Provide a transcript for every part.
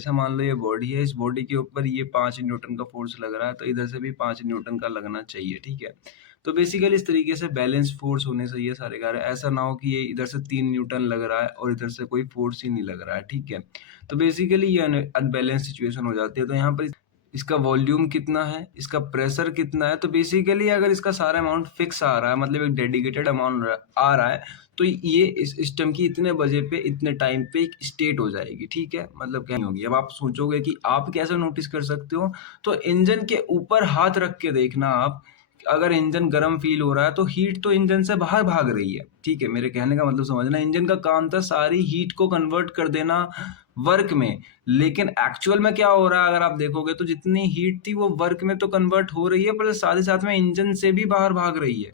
जैसे मान लो ये बॉडी है, इस बॉडी के ऊपर ये 5 न्यूटन का फोर्स लग रहा है, तो इधर से भी 5 न्यूटन का लगना चाहिए, ठीक है। तो बेसिकली इस तरीके से बैलेंस फोर्स होने चाहिए सारे कार्य। ऐसा ना हो कि ये इधर से 3 न्यूटन लग रहा है और इधर से कोई फोर्स ही नहीं लग रहा है, ठीक है। तो बेसिकली ये अनबैलेंस सिचुएशन हो जाती है। तो यहाँ पर इसका वॉल्यूम कितना है, इसका प्रेशर कितना है, तो बेसिकली अगर इसका सारा अमाउंट फिक्स आ रहा है, मतलब एक डेडिकेटेड अमाउंट आ रहा है, तो ये इस सिस्टम की इतने बजे पे इतने टाइम पे एक स्टेट हो जाएगी, ठीक है। मतलब क्या होगी, अब आप सोचोगे कि आप कैसे नोटिस कर सकते हो, तो इंजन के ऊपर हाथ रख के देखना आप। अगर इंजन गर्म फील हो रहा है तो हीट तो इंजन से बाहर भाग रही है, ठीक है। मेरे कहने का मतलब समझना, इंजन का काम था सारी हीट को कन्वर्ट कर देना वर्क में। लेकिन एक्चुअल में क्या हो रहा है, अगर आप देखोगे तो जितनी हीट थी वो वर्क में तो कन्वर्ट हो रही है, पर साथ ही साथ में इंजन से भी बाहर भाग रही है।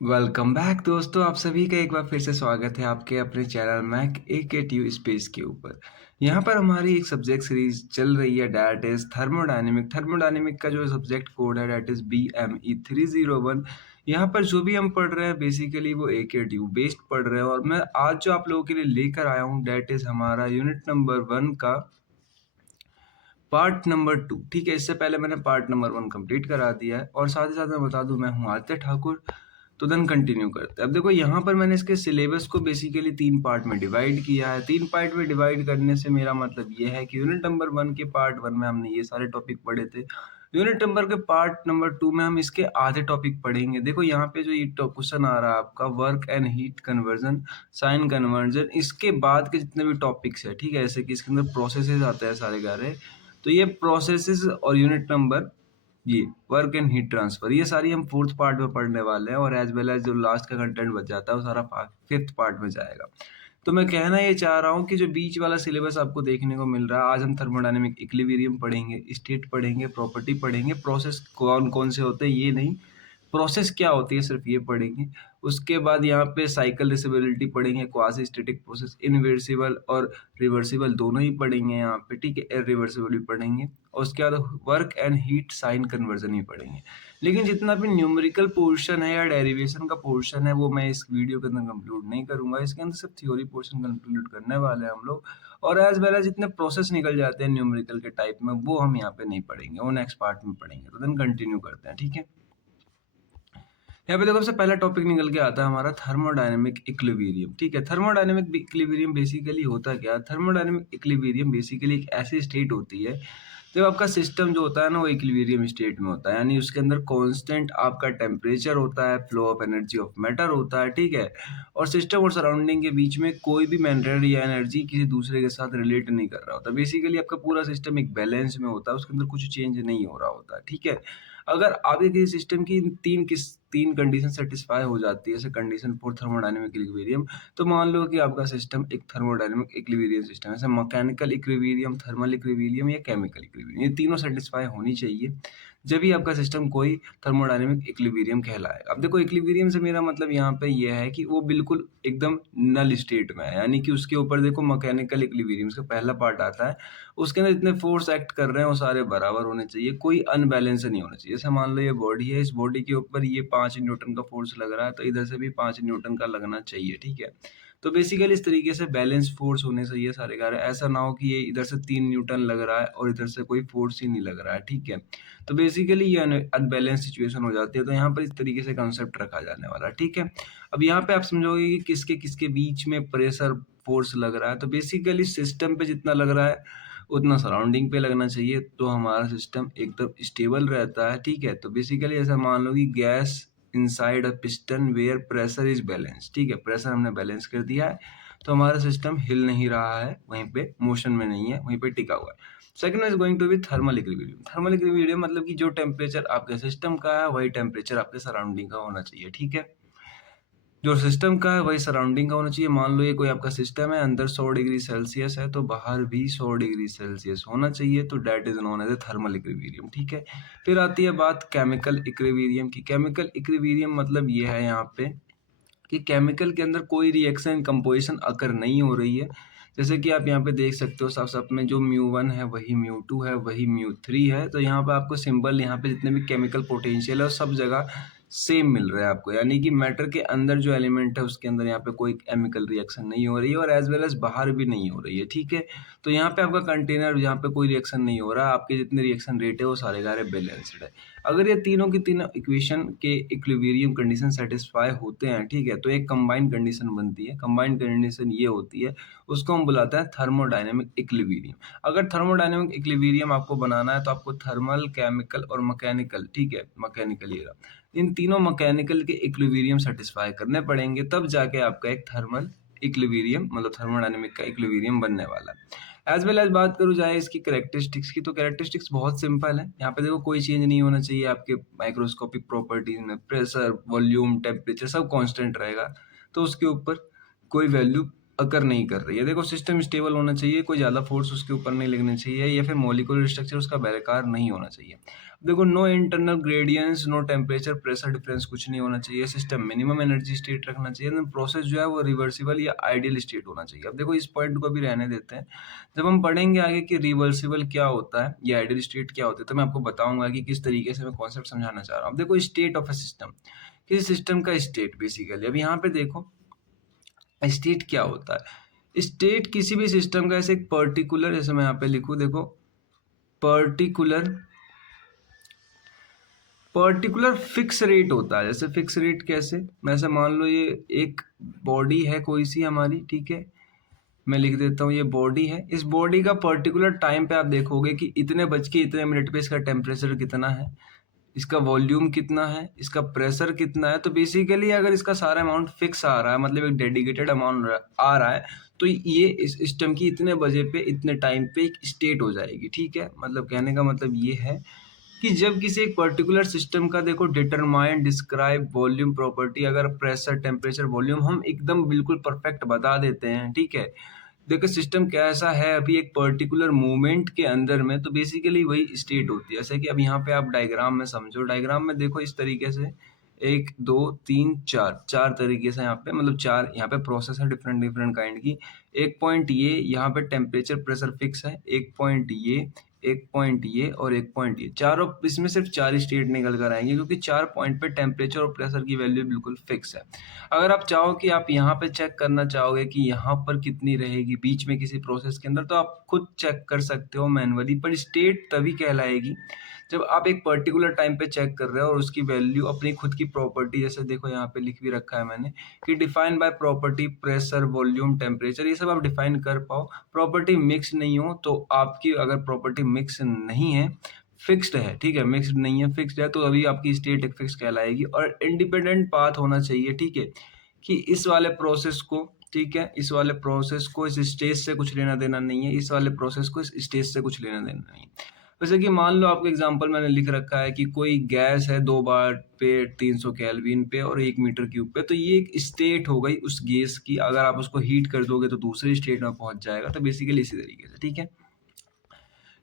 वेलकम बैक दोस्तों, आप सभी का एक बार फिर से स्वागत है आपके अपने चैनल मैक AKTU स्पेस के ऊपर। यहाँ पर हमारी एक सब्जेक्ट सीरीज चल रही है, डैट इज थर्मोडायनेमिक। थर्मोडायनेमिक का जो सब्जेक्ट कोड है डैट इज BME 301। यहाँ पर जो भी हम पढ़ रहे हैं बेसिकली वो AKTU बेस्ड पढ़ रहे हैं, और मैं आज जो आप लोगों के लिए लेकर आया हूँ डैट इज हमारा यूनिट नंबर 1 का पार्ट नंबर 2, ठीक है। इससे पहले मैंने पार्ट नंबर 1 कंप्लीट करा दिया है, और साथ ही साथ मैं बता दूं मैं हूं आदित्य ठाकुर। तो देन कंटिन्यू करते हैं। अब देखो यहाँ पर मैंने इसके सिलेबस को बेसिकली 3 पार्ट में डिवाइड किया है। 3 पार्ट में डिवाइड करने से मेरा मतलब ये है कि यूनिट नंबर 1 के पार्ट 1 में हमने ये सारे टॉपिक पढ़े थे। यूनिट नंबर के पार्ट नंबर 2 में हम इसके आधे टॉपिक पढ़ेंगे। देखो यहाँ पे जो ये क्वेश्चन आ रहा है आपका, work and heat conversion, sign conversion, इसके बाद के जितने भी टॉपिक्स है, ठीक है, ऐसे कि इसके अंदर प्रोसेसेस आते हैं सारे गारे। तो ये प्रोसेसेस और यूनिट नंबर, ये वर्क एंड हीट ट्रांसफर, ये सारी हम 4th पार्ट में पढ़ने वाले हैं, और एज वेल एज जो लास्ट का कंटेंट बच जाता है वो सारा 5th पार्ट में जाएगा। तो मैं कहना ये चाह रहा हूँ कि जो बीच वाला सिलेबस आपको देखने को मिल रहा है, आज हम थर्मोडायनेमिक इक्विलिब्रियम पढ़ेंगे, स्टेट पढ़ेंगे, प्रॉपर्टी पढ़ेंगे, प्रोसेस कौन कौन से होते हैं ये नहीं, प्रोसेस क्या होती है सिर्फ ये पढ़ेंगे। उसके बाद यहाँ पे साइकिल रिवर्सिबिलिटी पढ़ेंगे, क्वासी स्टैटिक प्रोसेस, इनरिवर्सिबल और रिवर्सिबल दोनों ही पढ़ेंगे यहाँ पे, ठीक है, इरिवर्सिबल भी पढ़ेंगे। और उसके बाद work and heat sign convention ही पढ़ेंगे। लेकिन जितना भी न्यूमेरिकल पोर्शन है या डेरिवेशन का पोर्शन है वो मैं इस वीडियो के अंदर कंक्लूड नहीं करूंगा। इसके अंदर सिर्फ थ्योरी पोर्शन कंक्लूड करने वाले हैं हम लोग, और एज वेल एज जितने प्रोसेस निकल जाते हैं न्यूमेरिकल के टाइप में वो हम यहाँ पे नहीं पढ़ेंगे, वो नेक्स्ट पार्ट में पढ़ेंगे। तो देन कंटिन्यू करते हैं, ठीक है। यहाँ पे देखो सबसे पहला टॉपिक निकल के आता है हमारा थर्मोडायनेमिक इक्विलिब्रियम, ठीक है। थर्मोडायनेमिक इक्विलिब्रियम बेसिकली होता क्या है? थर्मोडायनेमिक इक्विलिब्रियम बेसिकली एक ऐसी स्टेट होती है जब आपका सिस्टम जो होता है ना वो इक्विलिब्रियम स्टेट में होता है, यानी उसके अंदर कांस्टेंट आपका टेम्परेचर होता है, flow of energy of matter होता है, ठीक है, और सिस्टम और सराउंडिंग के बीच में कोई भी मैटर या एनर्जी किसी दूसरे के साथ रिलेट नहीं कर रहा होता। बेसिकली आपका पूरा सिस्टम एक बैलेंस में होता है, उसके अंदर कुछ चेंज नहीं हो रहा होता, ठीक है। अगर आपके किसी सिस्टम की तीन कंडीशन सेटिस्फाई हो जाती है, जैसे कंडीशन फॉर थर्मोडायनेमिक इक्विलिब्रियम, तो मान लो कि आपका सिस्टम एक थर्मोडायनेमिक इक्विलिब्रियम सिस्टम है, जैसे मैकेनिकल इक्विलिब्रियम, थर्मल इक्विलिब्रियम या केमिकल इक्विलिब्रियम, ये तीनों सेटिस्फाई होनी चाहिए जब भी आपका सिस्टम कोई थर्मोडायनेमिक इक्विलिब्रियम कहलाएगा। अब देखो इक्विलिब्रियम से मेरा मतलब यहाँ पे ये है कि वो बिल्कुल एकदम नल स्टेट में है, यानी कि उसके ऊपर देखो मैकेनिकल इक्विलिब्रियम का पहला पार्ट आता है, उसके अंदर जितने फोर्स एक्ट कर रहे हैं वो सारे बराबर होने चाहिए, कोई अनबैलेंस नहीं होना चाहिए। जैसे मान लो ये बॉडी है, इस बॉडी के ऊपर ये 5 न्यूटन का फोर्स लग रहा है, तो इधर से भी 5 न्यूटन का लगना चाहिए, ठीक है। तो बेसिकली इस तरीके से बैलेंस फोर्स होने चाहिए सारे कार्य। ऐसा ना हो कि ये इधर से 3 न्यूटन लग रहा है और इधर से कोई फोर्स ही नहीं लग रहा है, ठीक है। तो बेसिकली ये अनबैलेंस सिचुएशन हो जाती है, तो यहाँ पर इस तरीके से कंसेप्ट रखा जाने वाला है, ठीक है। अब यहाँ पे आप समझोगे कि किसके किसके बीच में प्रेशर फोर्स लग रहा है, तो बेसिकली सिस्टम पे जितना लग रहा है उतना सराउंडिंग पे लगना चाहिए, तो हमारा सिस्टम एकदम स्टेबल रहता है, ठीक है। तो बेसिकली ऐसा मान लो कि gas inside a piston where pressure is balance, ठीक है, प्रेशर हमने बैलेंस कर दिया है, तो हमारा सिस्टम हिल नहीं रहा है, वहीं पे मोशन में नहीं है, वहीं पे टिका हुआ है। Second is going to be thermal equilibrium. Thermal equilibrium मतलब कि जो टेम्परेचर आपके सिस्टम का है वही टेम्परेचर आपके सराउंडिंग का होना चाहिए, ठीक है। जो सिस्टम का है वही सराउंडिंग का होना चाहिए। मान लो ये कोई आपका सिस्टम है, अंदर 100 डिग्री सेल्सियस है तो बाहर भी 100 डिग्री सेल्सियस होना चाहिए, तो that is known as a thermal equilibrium, ठीक है। फिर आती है बात केमिकल इक्विलिब्रियम की। केमिकल इक्विलिब्रियम मतलब ये है यहाँ पे कि केमिकल के अंदर कोई रिएक्शन कंपोजिशन अकर नहीं हो रही है। जैसे कि आप यहाँ पे देख सकते हो साफ साफ में, जो μ1 है वही μ2 है वही μ3 है, तो यहाँ पे आपको सिंबल, यहाँ पे जितने भी केमिकल पोटेंशियल है वो सब जगह सेम मिल रहा है आपको, यानी कि मैटर के अंदर जो एलिमेंट है उसके अंदर यहाँ पे कोई केमिकल रिएक्शन नहीं हो रही है, और एज वेल एज बाहर भी नहीं हो रही है, ठीक है। तो यहाँ पे आपका कंटेनर जहाँ पे कोई रिएक्शन नहीं हो रहा, आपके जितने रिएक्शन रेट है वो सारे का सारे बैलेंस्ड है। अगर ये तीनों की तीनों इक्वेशन के इक्विलिब्रियम कंडीशन सेटिस्फाई होते हैं, ठीक है, तो एक कंबाइंड कंडीशन बनती है। कंबाइंड कंडीशन ये होती है, उसको हम बुलाते हैं थर्मोडायनेमिक इक्विलिब्रियम। अगर थर्मोडायनेमिक इक्विलिब्रियम आपको बनाना है तो आपको थर्मल, केमिकल और मैकेनिकल, ठीक है, मैकेनिकल ये रहा, इन तीनों मैकेनिकल के इक्विलिब्रियम सेटिस्फाई करने पड़ेंगे, तब जाके आपका एक थर्मल इक्विलिब्रियम मतलब थर्मोडायनेमिक का इक्विलिब्रियम बनने वाला है। एज वेल एज बात करूँ जाए इसकी कैरेक्टरिस्टिक्स की, तो कैरेक्टरिस्टिक्स बहुत सिंपल है। यहाँ पे देखो कोई चेंज नहीं होना चाहिए आपके माइक्रोस्कोपिक प्रॉपर्टीज में, प्रेशर, वॉल्यूम, टेम्परेचर सब कांस्टेंट रहेगा, तो उसके ऊपर कोई वैल्यू अकर नहीं कर रही है। देखो सिस्टम स्टेबल होना चाहिए, कोई ज़्यादा फोर्स उसके ऊपर नहीं लगना चाहिए, या फिर मॉलिक्यूलर स्ट्रक्चर उसका बेकार नहीं होना चाहिए। देखो no internal gradients, no temperature pressure difference, कुछ नहीं होना चाहिए। सिस्टम मिनिमम एनर्जी स्टेट रखना चाहिए। प्रोसेस जो है वो रिवर्सिबल या आइडियल स्टेट होना चाहिए। अब देखो इस पॉइंट को भी रहने देते हैं, जब हम पढ़ेंगे आगे कि रिवर्सिबल क्या होता है या आइडियल स्टेट क्या होता है, तो मैं आपको बताऊंगा कि किस तरीके से मैं कॉन्सेप्ट समझाना चाह रहा हूँ। अब देखो स्टेट ऑफ ए सिस्टम, किसी सिस्टम का स्टेट बेसिकली, अब यहाँ पे देखो स्टेट क्या होता है। स्टेट किसी भी सिस्टम का ऐसे एक पर्टिकुलर, जैसे मैं यहाँ पे लिखूँ, देखो पर्टिकुलर फिक्स रेट होता है। जैसे फिक्स रेट कैसे, वैसे मान लो ये एक बॉडी है कोई सी हमारी, ठीक है, मैं लिख देता हूँ ये बॉडी है। इस बॉडी का पर्टिकुलर टाइम पे आप देखोगे कि इतने बज के इतने मिनट पे इसका टेम्परेचर कितना है, इसका वॉल्यूम कितना है, इसका प्रेशर कितना है। तो बेसिकली अगर इसका सारा अमाउंट फिक्स आ रहा है, मतलब एक डेडिकेटेड अमाउंट आ रहा है, तो ये इस सिस्टम की इतने बजे पे इतने टाइम पे एक स्टेट हो जाएगी, ठीक है। मतलब कहने का मतलब ये है कि जब किसी एक पर्टिकुलर सिस्टम का देखो डिटरमाइन, डिस्क्राइब, वॉल्यूम प्रॉपर्टी, अगर प्रेशर, टेम्परेचर, वॉल्यूम हम एकदम बिल्कुल परफेक्ट बता देते हैं, ठीक है, देखो सिस्टम कैसा है अभी एक पर्टिकुलर मोमेंट के अंदर में, तो बेसिकली वही स्टेट होती है। जैसे कि अब यहाँ पे आप डायग्राम में समझो, डायग्राम में देखो इस तरीके से 1 2 3 4 4 तरीके से यहाँ पे, मतलब 4 यहाँ पे प्रोसेस है डिफरेंट डिफरेंट काइंड की। एक पॉइंट ये यहाँ पे टेम्परेचर प्रेशर फिक्स है, एक पॉइंट ये, एक पॉइंट ये और एक पॉइंट ये, चारों इसमें सिर्फ 4 स्टेट निकल कर आएंगे, क्योंकि 4 पॉइंट पे टेम्परेचर और प्रेशर की वैल्यू बिल्कुल फिक्स है। अगर आप चाहो कि आप यहाँ पे चेक करना चाहोगे कि यहाँ पर कितनी रहेगी बीच में किसी प्रोसेस के अंदर, तो आप खुद चेक कर सकते हो मैनुअली, पर स्टेट तभी कहलाएगी जब आप एक पर्टिकुलर टाइम पे चेक कर रहे हो और उसकी वैल्यू अपनी खुद की प्रॉपर्टी, जैसे देखो यहाँ पे लिख भी रखा है मैंने कि define by property pressure, volume, temperature, ये सब आप डिफाइन कर पाओ। प्रॉपर्टी मिक्स नहीं हो तो आपकी, अगर प्रॉपर्टी मिक्स नहीं है, फिक्स्ड है, ठीक है, मिक्स्ड नहीं है, फिक्स्ड है, तो अभी आपकी स्टेट एक फिक्स कहलाएगी। और इंडिपेंडेंट पाथ होना चाहिए, ठीक है, कि इस वाले प्रोसेस को, ठीक है, इस वाले प्रोसेस को इस स्टेज से कुछ लेना देना नहीं है, इस वाले प्रोसेस को इस स्टेज से कुछ लेना देना नहीं है। जैसे कि मान लो आपको एग्जांपल मैंने लिख रखा है कि कोई गैस है 2 बार पे 300 केल्विन पे और 1 मीटर क्यूब पे, तो ये एक स्टेट हो गई उस गैस की। अगर आप उसको हीट कर दोगे तो दूसरी स्टेट में पहुंच जाएगा। तो बेसिकली इसी तरीके से, ठीक है।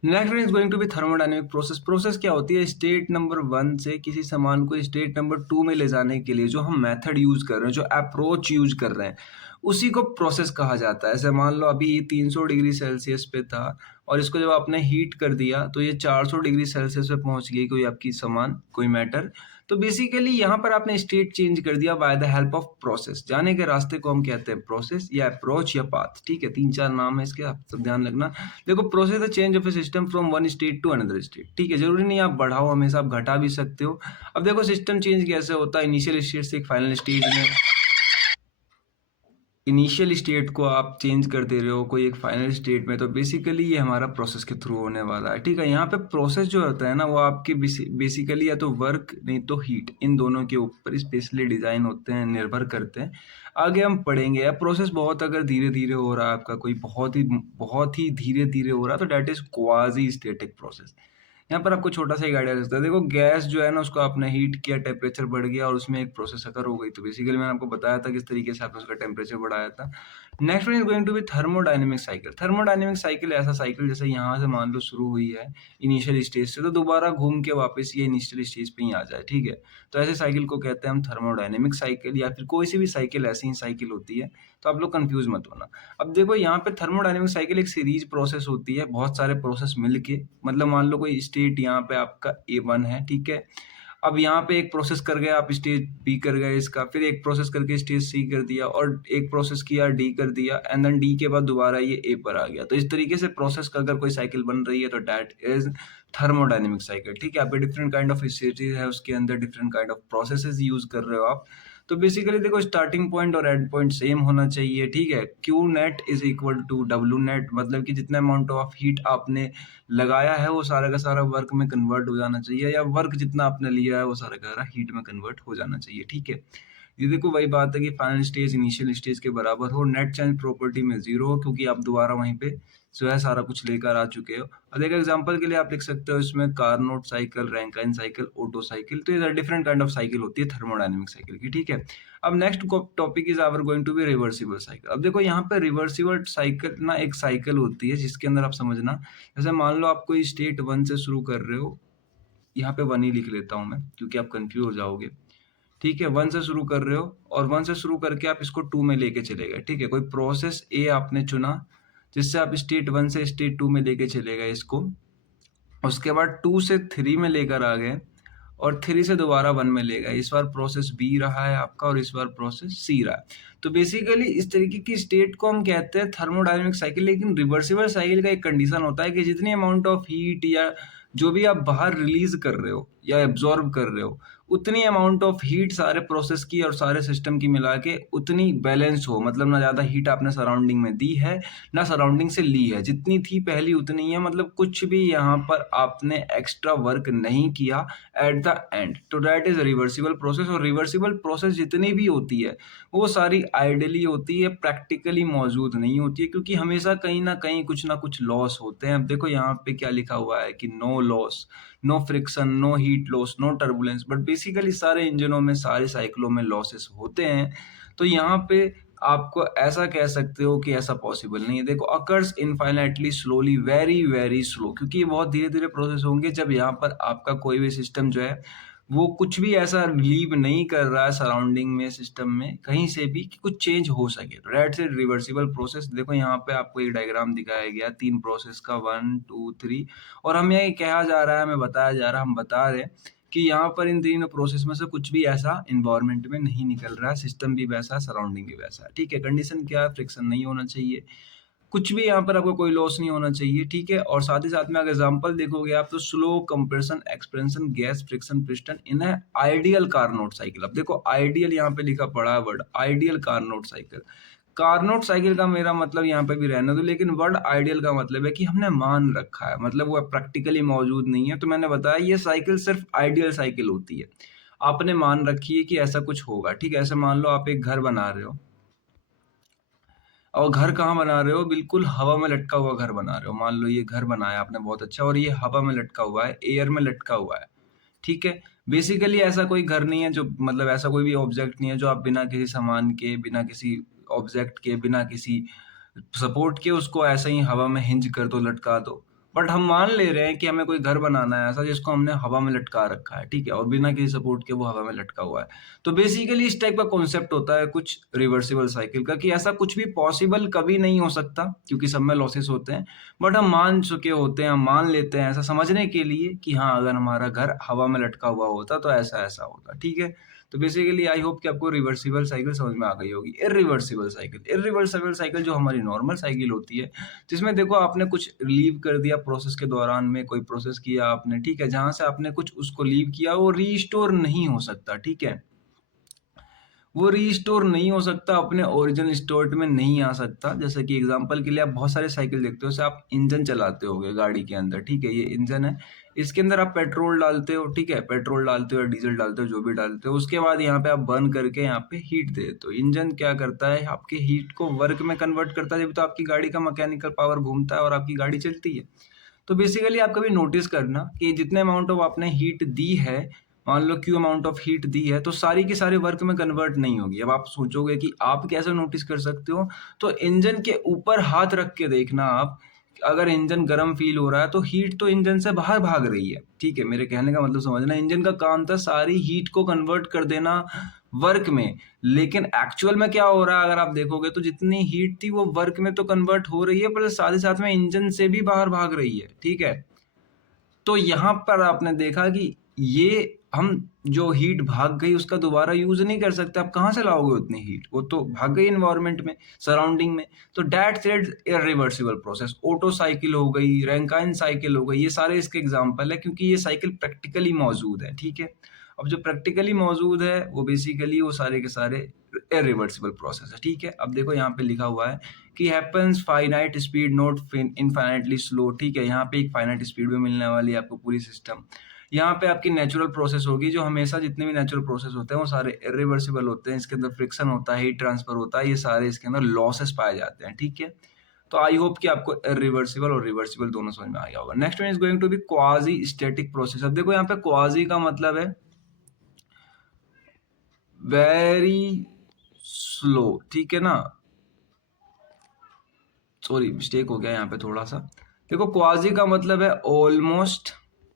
Next one is going to be thermodynamic process. Process क्या होती है, स्टेट नंबर 1 से किसी सामान को स्टेट नंबर 2 में ले जाने के लिए जो हम मेथड यूज कर रहे हैं, जो अप्रोच यूज कर रहे हैं, उसी को प्रोसेस कहा जाता है। ऐसे मान लो अभी ये 300 डिग्री सेल्सियस पे था और इसको जब आपने हीट कर दिया तो ये 400 डिग्री सेल्सियस पे पहुंच गई कोई आपकी सामान, कोई मैटर। तो बेसिकली यहाँ पर आपने स्टेट चेंज कर दिया by the help of process. जाने के रास्ते को हम कहते हैं प्रोसेस या अप्रोच या पाथ, ठीक है, 3-4 नाम है इसके, आप सब ध्यान रखना। देखो process the change of a system from one state to another state, ठीक है, जरूरी नहीं आप बढ़ाओ, हमेशा आप घटा भी सकते हो। अब देखो सिस्टम चेंज कैसे होता है, इनिशियल स्टेट से एक फाइनल स्टेज में, इनिशियल स्टेट को आप चेंज कर दे रहे हो कोई एक फाइनल स्टेट में, तो बेसिकली ये हमारा प्रोसेस के थ्रू होने वाला है, ठीक है। यहाँ पे प्रोसेस जो होता है ना वो आपके बेसिकली या तो वर्क नहीं तो हीट, इन दोनों के ऊपर स्पेशली डिजाइन होते हैं, निर्भर करते हैं। आगे हम पढ़ेंगे। या प्रोसेस बहुत अगर धीरे धीरे हो रहा है आपका, कोई बहुत ही धीरे धीरे हो रहा है, तो that is quasi static process. यहाँ पर आपको छोटा सा एक आइडिया सकता है। देखो गैस जो है ना उसको आपने हीट किया, टेम्परेचर बढ़ गया और उसमें एक प्रोसेस अकर हो गई, तो बेसिकली मैंने आपको बताया था किस तरीके से आपने उसका टेम्परेचर बढ़ाया था। Next one is going to be thermodynamic cycle. Thermodynamic cycle ऐसा साइकिल जैसे यहाँ से मान लो शुरू हुई है इनिशियल स्टेज से, तो दोबारा घूम के वापस ये इनिशियल स्टेज पे ही आ जाए, ठीक है। तो ऐसे साइकिल को कहते हैं हम थर्मोडायनेमिक साइकिल, या फिर कोई सी भी साइकिल ऐसी ही साइकिल होती है, तो आप लोग कंफ्यूज मत होना। अब देखो यहाँ पे थर्मोडायनेमिक साइकिल एक सीरीज प्रोसेस होती है, बहुत सारे प्रोसेस मिलके, मतलब मान लो कोई स्टेट यहाँ पे आपका A1 है, ठीक है। अब यहाँ पे एक प्रोसेस कर गया, आप स्टेज बी कर गए इसका, फिर एक प्रोसेस करके स्टेज सी कर दिया, और एक प्रोसेस किया डी कर दिया, एंड देन डी के बाद दोबारा ये ए पर आ गया। तो इस तरीके से प्रोसेस का अगर कोई साइकिल बन रही है तो दैट इज थर्मोडाइनमिक साइकिल। ठीक है, आपके डिफरेंट काइंड ऑफ स्टेजेस है, उसके अंदर different kind of processes use कर रहे हो आप। तो बेसिकली देखो, स्टार्टिंग पॉइंट और एंड पॉइंट सेम होना चाहिए। ठीक है, Q net is equal to W net, मतलब कि जितना अमाउंट ऑफ हीट आपने लगाया है वो सारा का सारा वर्क में कन्वर्ट हो जाना चाहिए, या वर्क जितना आपने लिया है वो सारा का सारा हीट में कन्वर्ट हो जाना चाहिए। ठीक है, ये देखो वही बात है कि फाइनल स्टेज इनिशियल स्टेज के बराबर हो, नेट चेंज प्रॉपर्टी में जीरो हो, क्योंकि आप दोबारा वहीं पे जो है सारा कुछ लेकर आ चुके हो। अब एक एग्जांपल के लिए आप लिख सकते हो इसमें Carnot cycle, Rankine cycle, Otto cycle. तो ये डिफरेंट काइंड ऑफ साइकिल होती है थर्मोडायनेमिक साइकिल की। ठीक है, अब next topic is our going to be reversible cycle. अब देखो यहाँ पे रिवर्सिबल साइकिल ना एक साइकिल होती है जिसके अंदर आप समझना, जैसे मान लो आप कोई स्टेट 1 से शुरू कर रहे हो, यहाँ पे 1 ही लिख लेता हूँ मैं क्योंकि आप कंफ्यूज हो जाओगे। ठीक है, 1 से शुरू कर रहे हो और 1 से शुरू करके आप इसको 2 में लेके चले गए। ठीक है, कोई प्रोसेस ए आपने चुना जिससे आप स्टेट 1 से स्टेट 2 में लेके चले गए इसको, उसके बाद 2 से 3 में लेकर आ गए, और 3 से दोबारा 1 में ले गए। इस बार प्रोसेस बी रहा है आपका और इस बार प्रोसेस सी रहा है। तो बेसिकली इस तरीके की स्टेट को हम कहते हैं थर्मोडायनेमिक साइकिल। लेकिन रिवर्सिबल साइकिल का एक कंडीशन होता है कि जितनी अमाउंट ऑफ हीट या जो भी आप बाहर रिलीज कर रहे हो या एब्जॉर्ब कर रहे हो, उतनी अमाउंट ऑफ हीट सारे प्रोसेस की और सारे सिस्टम की मिला के उतनी बैलेंस हो, मतलब ना ज़्यादा हीट आपने सराउंडिंग में दी है ना सराउंडिंग से ली है, जितनी थी पहली उतनी है, मतलब कुछ भी यहाँ पर आपने एक्स्ट्रा वर्क नहीं किया एट द एंड। तो दैट इज रिवर्सिबल प्रोसेस। और रिवर्सिबल प्रोसेस जितनी भी होती है वो सारी आइडियली होती है, प्रैक्टिकली मौजूद नहीं होती है, क्योंकि हमेशा कहीं ना कुछ लॉस होते हैं। अब देखो यहाँ पे क्या लिखा हुआ है कि no loss, no friction, no heat loss, no turbulence, but basically सारे इंजनों में सारे साइकिलों में लॉसेस होते हैं। तो यहाँ पे आपको ऐसा कह सकते हो कि ऐसा पॉसिबल नहीं है। देखो, occurs infinitely slowly, very very slow, क्योंकि ये बहुत धीरे धीरे प्रोसेस होंगे जब यहाँ पर आपका कोई भी सिस्टम जो है वो कुछ भी ऐसा लीव नहीं कर रहा है सराउंडिंग में, सिस्टम में कहीं से भी कि कुछ चेंज हो सके। तो दैट्स ए रिवर्सिबल प्रोसेस। देखो यहाँ पे आपको एक डायग्राम दिखाया गया 3 प्रोसेस का, 1 2 3, और हमें ये कहा जा रहा है, हमें बताया जा रहा है, हम बता रहे हैं कि यहाँ पर इन तीनों प्रोसेस में से कुछ भी ऐसा इन्वायरमेंट में नहीं निकल रहा है, सिस्टम भी वैसा है, सराउंडिंग भी वैसा है। ठीक है, कंडीशन क्या है? फ्रिक्शन नहीं होना चाहिए, कुछ भी यहाँ पर आपको कोई लॉस नहीं होना चाहिए। ठीक है, और साथ ही साथ में अगर एग्जांपल देखोगे आप तो slow compression, expansion, gas friction piston इन है आइडियल कार्नोट साइकिल। अब देखो आइडियल यहाँ पे लिखा पड़ा है word, ideal Carnot cycle. Carnot cycle का मेरा मतलब यहाँ पे भी रहने दो, लेकिन वर्ड आइडियल का मतलब है कि हमने मान रखा है, मतलब वो प्रैक्टिकली मौजूद नहीं है। तो मैंने बताया ये साइकिल सिर्फ आइडियल साइकिल होती है, आपने मान रखी है कि ऐसा कुछ होगा। ठीक है, ऐसे मान लो आप एक घर बना रहे हो, और घर कहाँ बना रहे हो? बिल्कुल हवा में लटका हुआ घर बना रहे हो। मान लो ये घर बनाया आपने बहुत अच्छा, और ये हवा में लटका हुआ है, एयर में लटका हुआ है। ठीक है, बेसिकली ऐसा कोई घर नहीं है जो, मतलब ऐसा कोई भी ऑब्जेक्ट नहीं है जो आप बिना किसी सामान के, बिना किसी ऑब्जेक्ट के, बिना किसी सपोर्ट के उसको ऐसे ही हवा में हिंज कर दो, लटका दो। बट हम मान ले रहे हैं कि हमें कोई घर बनाना है ऐसा जिसको हमने हवा में लटका रखा है। ठीक है, और बिना किसी सपोर्ट के वो हवा में लटका हुआ है। तो बेसिकली इस टाइप का कॉन्सेप्ट होता है कुछ रिवर्सिबल साइकिल का, कि ऐसा कुछ भी पॉसिबल कभी नहीं हो सकता क्योंकि सब में लॉसेस होते हैं। बट हम मान चुके होते हैं, हम मान लेते हैं ऐसा समझने के लिए कि हाँ, अगर हमारा घर हवा में लटका हुआ होता तो ऐसा ऐसा होता। ठीक है, तो बेसिकली आई होप कि आपको रिवर्सिबल साइकिल समझ में आ गई होगी। इरिवर्सिबल साइकिल, इरिवर्सिबल साइकिल जो हमारी नॉर्मल साइकिल होती है, जिसमें देखो आपने कुछ लीव कर दिया प्रोसेस के दौरान में, कोई प्रोसेस किया आपने, ठीक है, जहां से आपने कुछ उसको लीव किया वो रीस्टोर नहीं हो सकता। ठीक है, वो रीस्टोर नहीं हो सकता, अपने ओरिजिनल स्टेट में नहीं आ सकता। जैसे कि एग्जांपल के लिए आप बहुत सारे साइकिल देखते हो, जैसे आप इंजन चलाते होगे गाड़ी के अंदर। ठीक है, ये इंजन है, इसके अंदर आप पेट्रोल डालते हो। ठीक है, पेट्रोल डालते हो या डीजल डालते हो, जो भी डालते हो, उसके बाद यहाँ पे आप बर्न करके यहाँ पे हीट दे देते हो। इंजन क्या करता है? आपके हीट को वर्क में कन्वर्ट करता है, जब तो आपकी गाड़ी का मैकेनिकल पावर घूमता है और आपकी गाड़ी चलती है। तो बेसिकली आप कभी नोटिस करना कि जितने अमाउंट ऑफ आपने हीट दी है, मान लो क्यू अमाउंट ऑफ हीट दी है, तो सारी की सारी वर्क में कन्वर्ट नहीं होगी। अब आप सोचोगे कि आप कैसे नोटिस कर सकते हो, तो इंजन के ऊपर हाथ रख के देखना आप, अगर इंजन गर्म फील हो रहा है तो हीट तो इंजन से बाहर भाग रही है। ठीक है, मेरे कहने का मतलब समझना, इंजन का काम था सारी हीट को कन्वर्ट कर देना वर्क में, लेकिन एक्चुअल में क्या हो रहा है अगर आप देखोगे तो जितनी हीट थी वो वर्क में तो कन्वर्ट हो रही है, पर साथ ही साथ में इंजन से भी बाहर भाग रही है। ठीक है, तो यहाँ पर आपने देखा कि ये हम जो हीट भाग गई उसका दोबारा यूज नहीं कर सकते। आप कहाँ से लाओगे उतनी हीट, वो तो भाग गई इन्वायरमेंट में, सराउंडिंग में। तो that's it irreversible process. Otto cycle हो गई, रैंकाइन साइकिल हो गई, ये सारे इसके एग्जाम्पल है क्योंकि ये साइकिल प्रैक्टिकली मौजूद है, ठीक है। अब जो प्रैक्टिकली मौजूद है वो बेसिकली वो सारे के सारे इरिवर्सिबल प्रोसेस है, ठीक है। अब देखो यहाँ पे लिखा हुआ है कि happens finite speed not infinitely slow, ठीक है। यहाँ पे एक फाइनाइट स्पीड में मिलने वाली है आपको पूरी सिस्टम। यहाँ पे आपकी नेचुरल प्रोसेस होगी, जो हमेशा जितने भी नेचुरल प्रोसेस होते हैं वो सारे इरिवर्सिबल होते हैं। इसके अंदर फ्रिक्शन होता है, हीट ट्रांसफर होता है, ये सारे इसके अंदर लॉसेस पाए जाते हैं, ठीक है। तो आई होप कि आपको इरिवर्सिबल और रिवर्सिबल दोनों समझ में आ गया होगा। Next one is going to be quasi static process. अब देखो यहाँ पे क्वाजी का मतलब है वेरी स्लो, ठीक है ना। सॉरी मिस्टेक हो गया यहाँ पे थोड़ा सा। देखो क्वाजी का मतलब है ऑलमोस्ट,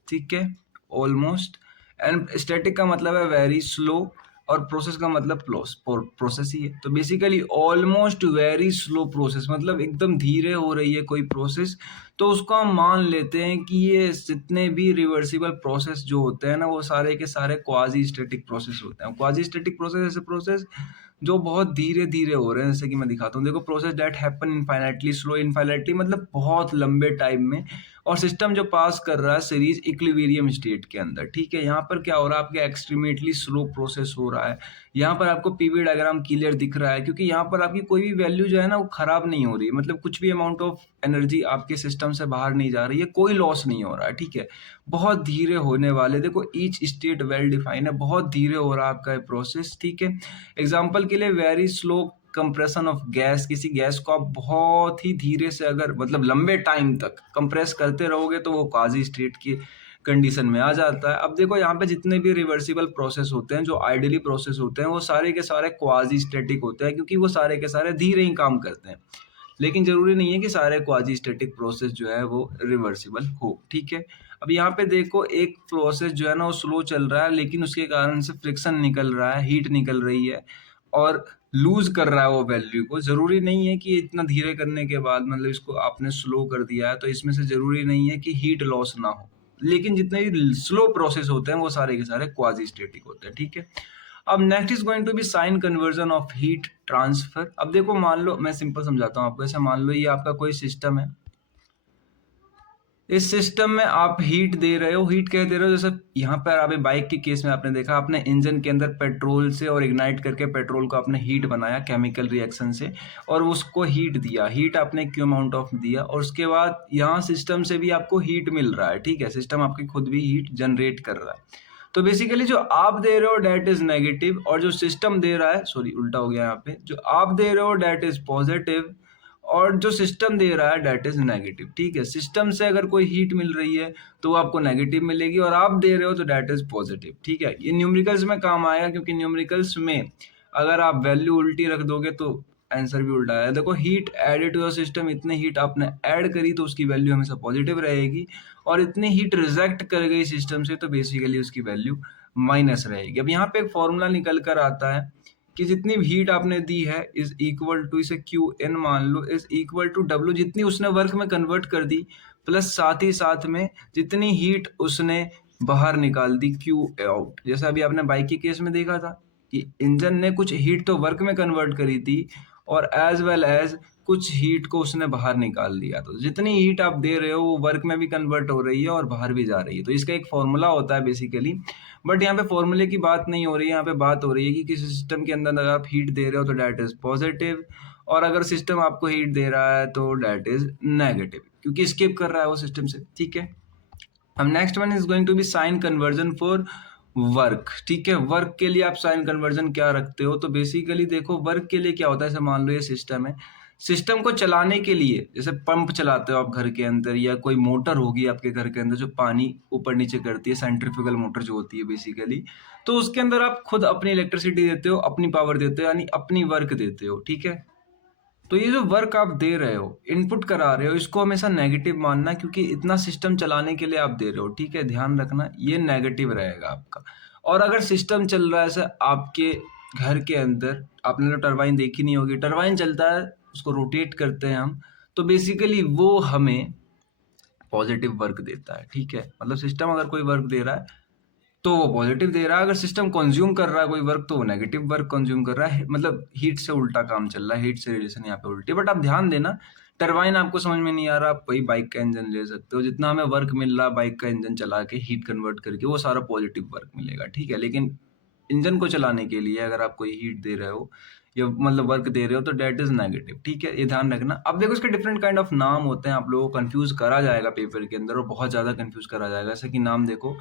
ठीक है, ऑलमोस्ट। एंड स्टैटिक का मतलब है वेरी स्लो, और प्रोसेस का मतलब प्रोसेस ही है। तो basically almost very slow process मतलब एकदम धीरे हो रही है कोई प्रोसेस, तो उसको हम मान लेते हैं कि ये जितने भी रिवर्सिबल प्रोसेस जो होते हैं ना वो सारे के सारे क्वाजी स्टैटिक प्रोसेस होते हैं। क्वाजी स्टैटिक प्रोसेस ऐसे प्रोसेस जो बहुत धीरे धीरे हो रहे हैं, जैसे कि मैं दिखाता हूँ। देखो process that happen infinitely slow, infinitely मतलब बहुत लंबे टाइम में, और सिस्टम जो पास कर रहा है सीरीज इक्विलिब्रियम स्टेट के अंदर, ठीक है। यहाँ पर क्या हो रहा है, आपके एक्सट्रीमेटली स्लो प्रोसेस हो रहा है। यहाँ पर आपको पीवी डायग्राम क्लियर दिख रहा है, क्योंकि यहाँ पर आपकी कोई भी वैल्यू जो है ना वो खराब नहीं हो रही है, मतलब कुछ भी अमाउंट ऑफ एनर्जी आपके सिस्टम से बाहर नहीं जा रही है, कोई लॉस नहीं हो रहा है, ठीक है। बहुत धीरे होने वाले, देखो ईच स्टेट वेल डिफाइंड है, बहुत धीरे हो रहा है आपका प्रोसेस, ठीक है। एग्जाम्पल के लिए very slow compression of gas, किसी गैस को आप बहुत ही धीरे से अगर मतलब लंबे टाइम तक कंप्रेस करते रहोगे तो वो क्वाजी स्टेट की कंडीशन में आ जाता है। अब देखो यहाँ पे जितने भी रिवर्सिबल प्रोसेस होते हैं, जो आइडियली प्रोसेस होते हैं, वो सारे के सारे क्वाजी स्टेटिक होते हैं, क्योंकि वो सारे के सारे धीरे ही काम करते हैं। लेकिन जरूरी नहीं है कि सारे क्वाजी स्टेटिक प्रोसेस जो है वो रिवर्सिबल हो, ठीक है। अब यहाँ पे देखो एक प्रोसेस जो है ना वो स्लो चल रहा है, लेकिन उसके कारण से फ्रिक्शन निकल रहा है, हीट निकल रही है, और लूज कर रहा है वो वैल्यू को। जरूरी नहीं है कि इतना धीरे करने के बाद मतलब इसको आपने स्लो कर दिया है तो इसमें से जरूरी नहीं है कि हीट लॉस ना हो। लेकिन जितने भी स्लो प्रोसेस होते हैं वो सारे के सारे क्वाजी स्टेटिक होते हैं, ठीक है। अब next is going to be sign convention of heat transfer. अब देखो मान लो, मैं सिंपल समझाता हूँ आपको। ऐसे मान लो ये आपका कोई सिस्टम है, इस सिस्टम में आप हीट दे रहे हो। हीट कैसे दे रहे हो, जैसे यहाँ पर आप बाइक के केस में आपने देखा, आपने इंजन के अंदर पेट्रोल से और इग्नाइट करके पेट्रोल को आपने हीट बनाया केमिकल रिएक्शन से, और उसको हीट दिया, हीट आपने क्यू अमाउंट ऑफ दिया, और उसके बाद यहाँ सिस्टम से भी आपको हीट मिल रहा है, ठीक है। सिस्टम आपकी खुद भी हीट जनरेट कर रहा है। तो बेसिकली जो आप दे रहे हो डेट इज नेगेटिव, और जो सिस्टम दे रहा है, सॉरी उल्टा हो गया यहाँ पे, जो आप दे रहे हो डेट इज पॉजिटिव, और जो सिस्टम दे रहा है डेट इज नेगेटिव, ठीक है। सिस्टम से अगर कोई हीट मिल रही है तो वो आपको नेगेटिव मिलेगी, और आप दे रहे हो तो डेट इज पॉजिटिव, ठीक है। ये न्यूमेरिकल्स में काम आएगा, क्योंकि न्यूमेरिकल्स में अगर आप वैल्यू उल्टी रख दोगे तो आंसर भी उल्टा आएगा। देखो heat added to the system, इतनी हीट आपने ऐड करी तो उसकी वैल्यू हमेशा पॉजिटिव रहेगी, और इतनी हीट रिजेक्ट कर गई सिस्टम से तो बेसिकली उसकी वैल्यू माइनस रहेगी। अब यहाँ पे एक फॉर्मूला निकल कर आता है कि जितनी हीट आपने दी है इज इक्वल टू, इसे क्यू एन मान लो, इज इक्वल टू डब्ल्यू, जितनी उसने वर्क में कन्वर्ट कर दी, प्लस साथ ही साथ में जितनी हीट उसने बाहर निकाल दी क्यू आउट। जैसा अभी आपने बाइक के केस में देखा था कि इंजन ने कुछ हीट तो वर्क में कन्वर्ट करी थी, और एज वेल एज कुछ हीट को उसने बाहर निकाल दिया। तो जितनी हीट आप दे रहे हो वो वर्क में भी कन्वर्ट हो रही है और बाहर भी जा रही है। तो इसका एक फॉर्मूला होता है बेसिकली, बट यहाँ पे फॉर्मूले की बात नहीं हो रही है। यहाँ पे बात हो रही है कि किसी सिस्टम के अंदर अगर आप हीट दे रहे हो तो डेट इज पॉजिटिव, और अगर सिस्टम आपको हीट दे रहा है तो डेट इज नेगेटिव, क्योंकि स्किप कर रहा है वो सिस्टम से, ठीक है। अब next one is going to be sign convention for work, ठीक है। वर्क के लिए आप साइन कन्वर्जन क्या रखते हो, तो बेसिकली देखो वर्क के लिए क्या होता है, जैसे मान लो ये सिस्टम है, सिस्टम को चलाने के लिए जैसे पंप चलाते हो आप घर के अंदर, या कोई मोटर होगी आपके घर के अंदर जो पानी ऊपर नीचे करती है, सेंट्रीफ्यूगल मोटर जो होती है बेसिकली, तो उसके अंदर आप खुद अपनी इलेक्ट्रिसिटी देते हो, अपनी पावर देते हो, यानी अपनी वर्क देते हो, ठीक है। तो ये जो वर्क आप दे रहे हो, इनपुट करा रहे हो, इसको हमेशा नेगेटिव मानना, क्योंकि इतना सिस्टम चलाने के लिए आप दे रहे हो, ठीक है। ध्यान रखना ये नेगेटिव रहेगा आपका। और अगर सिस्टम चल रहा है जैसे आपके घर के अंदर, आपने तो टरबाइन देखी नहीं होगी, टरबाइन चलता है, उसको रोटेट करते हैं हम, तो बेसिकली वो हमें पॉजिटिव वर्क देता है, ठीक है। मतलब सिस्टम अगर कोई वर्क दे रहा है तो वो पॉजिटिव दे रहा है। अगर सिस्टम कंज्यूम कर रहा है कोई वर्क तो वो नेगेटिव वर्क कंज्यूम कर रहा है, मतलब हीट से उल्टा काम चल रहा है, हीट से रिलेशन यहाँ पे उल्टी। बट आप ध्यान देना, टरबाइन आपको समझ में नहीं आ रहा, आप वही बाइक का इंजन ले सकते हो, जितना हमें वर्क मिल रहा है बाइक का इंजन चला के हीट कन्वर्ट करके वो सारा पॉजिटिव वर्क मिलेगा, ठीक है। लेकिन इंजन को चलाने के लिए अगर आप कोई हीट दे रहे हो या मतलब वर्क दे रहे हो तो डेट इज नेगेटिव, ठीक है, ये ध्यान रखना। अब देखो इसके डिफरेंट काइंड ऑफ नाम होते हैं, आप लोगों को कंफ्यूज करा जाएगा पेपर के अंदर और बहुत ज्यादा कंफ्यूज करा जाएगा। जैसे कि नाम देखो,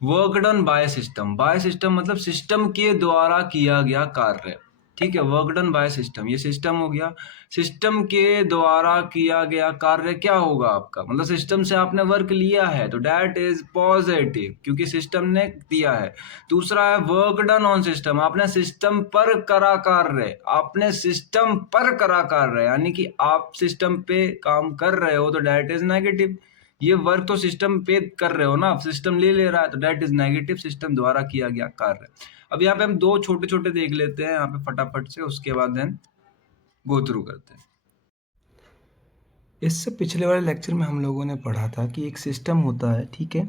work done by system. By system मतलब सिस्टम के द्वारा किया गया कार्य, ठीक है। वर्क डन बाय सिस्टम, ये सिस्टम हो गया। सिस्टम के द्वारा किया गया कार्य क्या होगा आपका, मतलब सिस्टम से आपने वर्क लिया है तो दैट इज पॉजिटिव क्योंकि सिस्टम ने दिया है। दूसरा है वर्क डन ऑन सिस्टम, आपने सिस्टम पर करा कार्य, आपने सिस्टम पर करा कार्य, यानी कि आप सिस्टम पे काम कर रहे हो तो दैट इज नेगेटिव। ये वर्क तो सिस्टम पे कर रहे हो ना, सिस्टम ले रहा है तो दैट इज नेगेटिव, सिस्टम द्वारा किया गया कार्य। अब यहाँ पे हम दो छोटे छोटे देख लेते हैं यहाँ पे फटाफट से, उसके बाद देन गो थ्रू करते हैं। इससे पिछले वाले लेक्चर में हम लोगों ने पढ़ा था कि एक सिस्टम होता है, ठीक है,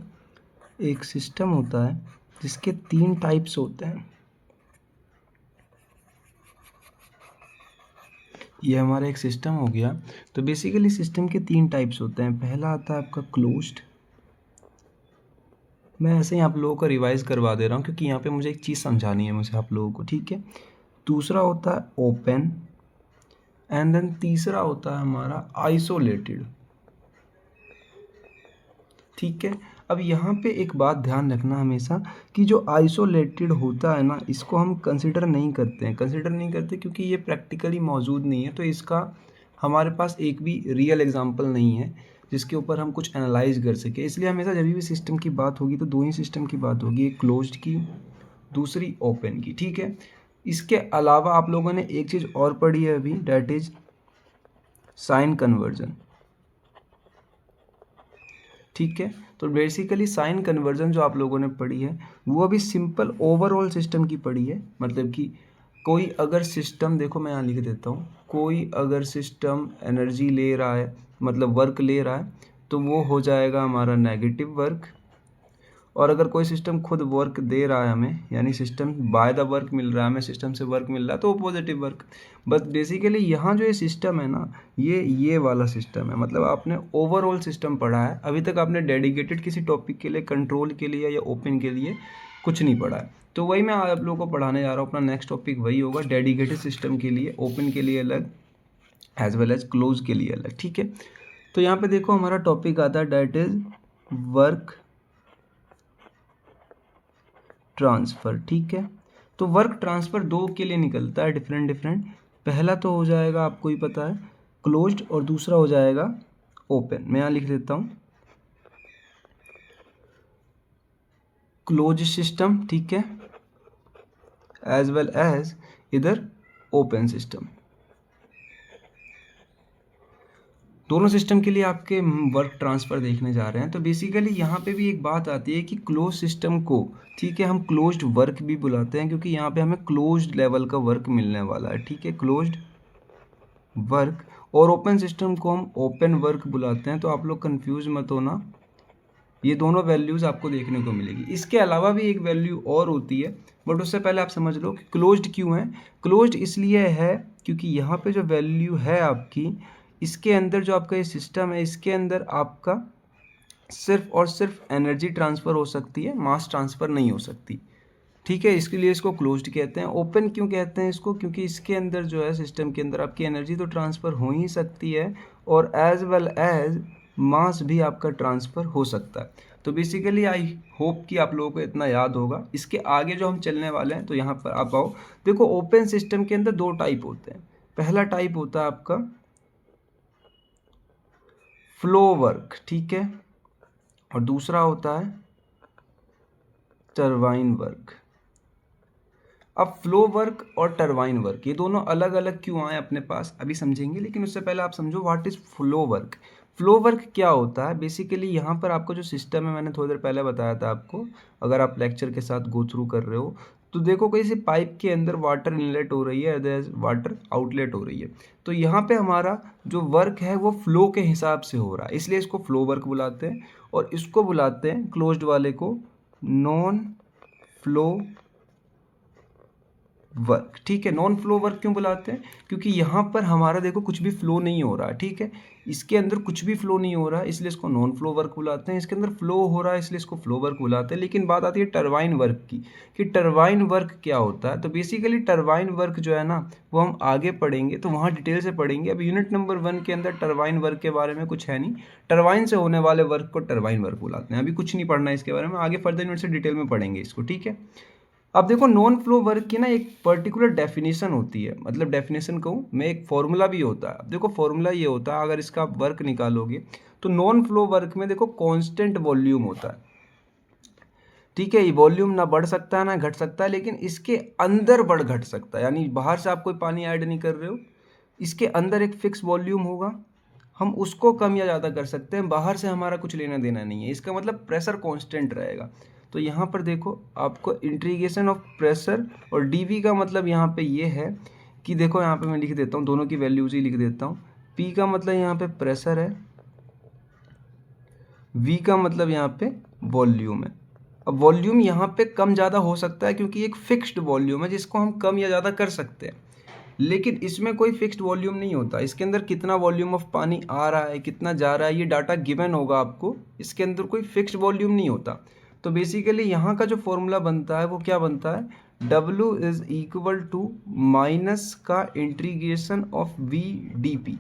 एक सिस्टम होता है जिसके 3 टाइप्स होते हैं। ये हमारा एक सिस्टम हो गया। तो बेसिकली सिस्टम के 3 टाइप्स होते हैं। पहला आता है आपका क्लोज्ड। मैं ऐसे ही आप लोगों को रिवाइज करवा दे रहा हूँ क्योंकि यहाँ पे मुझे एक चीज़ समझानी है मुझे आप लोगों को, ठीक है। दूसरा होता है ओपन एंड देन तीसरा होता है हमारा आइसोलेटेड, ठीक है। अब यहाँ पे एक बात ध्यान रखना हमेशा कि जो आइसोलेटेड होता है ना, इसको हम कंसिडर नहीं करते क्योंकि ये प्रैक्टिकली मौजूद नहीं है। तो इसका हमारे पास एक भी रियल एग्जांपल नहीं है जिसके ऊपर हम कुछ एनालाइज कर सके। इसलिए हमेशा जब भी सिस्टम की बात होगी तो 2 ही सिस्टम की बात होगी, एक क्लोज्ड की, दूसरी ओपन की, ठीक है। इसके अलावा आप लोगों ने एक चीज़ और पढ़ी है अभी, डैट इज साइन कन्वर्जन, ठीक है। तो बेसिकली साइन कन्वर्जन जो आप लोगों ने पढ़ी है वो अभी सिंपल ओवरऑल सिस्टम की पढ़ी है। मतलब कि कोई अगर सिस्टम, देखो मैं यहाँ लिख देता हूँ, कोई अगर सिस्टम एनर्जी ले रहा है मतलब वर्क ले रहा है तो वो हो जाएगा हमारा नेगेटिव वर्क। और अगर कोई सिस्टम खुद वर्क दे रहा है हमें, यानी सिस्टम बाय द वर्क मिल रहा है हमें, सिस्टम से वर्क मिल रहा है, तो वो पॉजिटिव वर्क। बस बेसिकली यहाँ जो ये सिस्टम है ना, ये वाला सिस्टम है। मतलब आपने ओवरऑल सिस्टम पढ़ा है, अभी तक आपने डेडिकेटेड किसी टॉपिक के लिए, कंट्रोल के लिए या ओपन के लिए कुछ नहीं पढ़ा है। तो वही मैं आप लोगों को पढ़ाने जा रहा हूँ। अपना नेक्स्ट टॉपिक वही होगा, डेडिकेटेड सिस्टम के लिए, ओपन के लिए अलग, एज वेल एज क्लोज के लिए अलग, ठीक है। तो यहाँ पे देखो हमारा टॉपिक आता है डैट इज वर्क ट्रांसफ़र, ठीक है। तो वर्क ट्रांसफ़र 2 के लिए निकलता है, डिफरेंट। पहला तो हो जाएगा आपको ही पता है क्लोज्ड और दूसरा हो जाएगा ओपन। मैं यहाँ लिख देता हूँ क्लोज सिस्टम, ठीक है, एज वेल एज इधर ओपन सिस्टम। दोनों सिस्टम के लिए आपके वर्क ट्रांसफ़र देखने जा रहे हैं। तो बेसिकली यहाँ पे भी एक बात आती है कि क्लोज सिस्टम को, ठीक है, हम क्लोज्ड वर्क भी बुलाते हैं क्योंकि यहाँ पे हमें क्लोज्ड लेवल का वर्क मिलने वाला है, ठीक है, क्लोज्ड वर्क। और ओपन सिस्टम को हम ओपन वर्क बुलाते हैं। तो आप लोग कंफ्यूज मत होना, ये दोनों वैल्यूज़ आपको देखने को मिलेगी। इसके अलावा भी एक वैल्यू और होती है, बट उससे पहले आप समझ लो कि क्लोज्ड क्यों है। क्लोज्ड इसलिए है क्योंकि यहाँ पे जो वैल्यू है आपकी, इसके अंदर जो आपका ये सिस्टम है, इसके अंदर आपका सिर्फ और सिर्फ एनर्जी ट्रांसफ़र हो सकती है, मास ट्रांसफ़र नहीं हो सकती, ठीक है। इसके लिए इसको क्लोज्ड कहते हैं। ओपन क्यों कहते हैं इसको, क्योंकि इसके अंदर जो है सिस्टम के अंदर आपकी एनर्जी तो ट्रांसफ़र हो ही सकती है और एज वेल एज मास भी आपका ट्रांसफ़र हो सकता है। तो बेसिकली आई होप कि आप लोगों को इतना याद होगा। इसके आगे जो हम चलने वाले हैं, तो यहाँ पर आप आओ, देखो ओपन सिस्टम के अंदर 2 टाइप होते हैं। पहला टाइप होता है आपका फ्लो वर्क, ठीक है, और दूसरा होता है टरबाइन वर्क। अब फ्लो वर्क और टरबाइन वर्क ये दोनों अलग अलग क्यों आए अपने पास अभी समझेंगे, लेकिन उससे पहले आप समझो what is flow work. Flow work क्या होता है, बेसिकली यहाँ पर आपको जो सिस्टम है, मैंने थोड़ी देर पहले बताया था आपको, अगर आप लेक्चर के साथ गो थ्रू कर रहे हो तो देखो किसी पाइप के अंदर वाटर इनलेट हो रही है, अदरवाइज वाटर आउटलेट हो रही है। तो यहाँ पे हमारा जो वर्क है वो फ्लो के हिसाब से हो रहा है, इसलिए इसको फ्लो वर्क बुलाते हैं। और इसको बुलाते हैं क्लोज्ड वाले को नॉन फ्लो वर्क, ठीक है। नॉन फ्लो वर्क क्यों बुलाते हैं? क्योंकि यहाँ पर हमारा देखो कुछ भी फ्लो नहीं हो रहा है, ठीक है। इसके अंदर कुछ भी फ्लो नहीं हो रहा है, इसलिए इसको नॉन फ्लो वर्क बुलाते हैं। इसके अंदर फ्लो हो रहा है, इसलिए इसको फ्लो वर्क बुलाते हैं। लेकिन बात आती है टरबाइन वर्क की, कि टरबाइन वर्क क्या होता है। तो बेसिकली टरबाइन वर्क जो है ना, वो हम आगे पढ़ेंगे, तो वहाँ डिटेल से पढ़ेंगे। अब यूनिट नंबर 1 के अंदर टरबाइन वर्क के बारे में कुछ है नहीं। टरबाइन से होने वाले वर्क को टरबाइन वर्क बुलाते हैं। अभी कुछ नहीं पढ़ना है इसके बारे में, आगे फर्दर यूनिट से डिटेल में पढ़ेंगे इसको, ठीक है। अब देखो नॉन फ्लो वर्क की ना एक पर्टिकुलर डेफिनेशन होती है, मतलब डेफिनेशन कहूँ मैं, एक फॉर्मूला भी होता है। अब देखो फॉर्मूला ये होता है, अगर इसका आप वर्क निकालोगे तो नॉन फ्लो वर्क में देखो कांस्टेंट वॉल्यूम होता है, ठीक है। ये वॉल्यूम ना बढ़ सकता है ना घट सकता है, लेकिन इसके अंदर बढ़ घट सकता है। यानी बाहर से आप कोई पानी ऐड नहीं कर रहे हो, इसके अंदर एक फिक्स वॉल्यूम होगा, हम उसको कम या ज़्यादा कर सकते हैं, बाहर से हमारा कुछ लेना देना नहीं है। इसका मतलब प्रेशर कांस्टेंट रहेगा। तो यहाँ पर देखो आपको इंटीग्रेशन ऑफ प्रेशर, और डीवी का मतलब यहाँ पे ये है कि देखो यहाँ पे मैं लिख देता हूँ, दोनों की वैल्यूज ही लिख देता हूँ। पी का मतलब यहाँ पे प्रेशर है, वी का मतलब यहाँ पे वॉल्यूम है। अब वॉल्यूम यहाँ पे कम ज़्यादा हो सकता है, क्योंकि एक फिक्स्ड वॉल्यूम है जिसको हम कम या ज़्यादा कर सकते हैं। लेकिन इसमें कोई फिक्स्ड वॉल्यूम नहीं होता। इसके अंदर कितना वॉल्यूम ऑफ पानी आ रहा है, कितना जा रहा है, ये डाटा गिवन होगा आपको। इसके अंदर कोई फिक्स्ड वॉल्यूम नहीं होता। तो बेसिकली यहाँ का जो फॉर्मूला बनता है वो क्या बनता है, W is equal to minus का integration of V D P.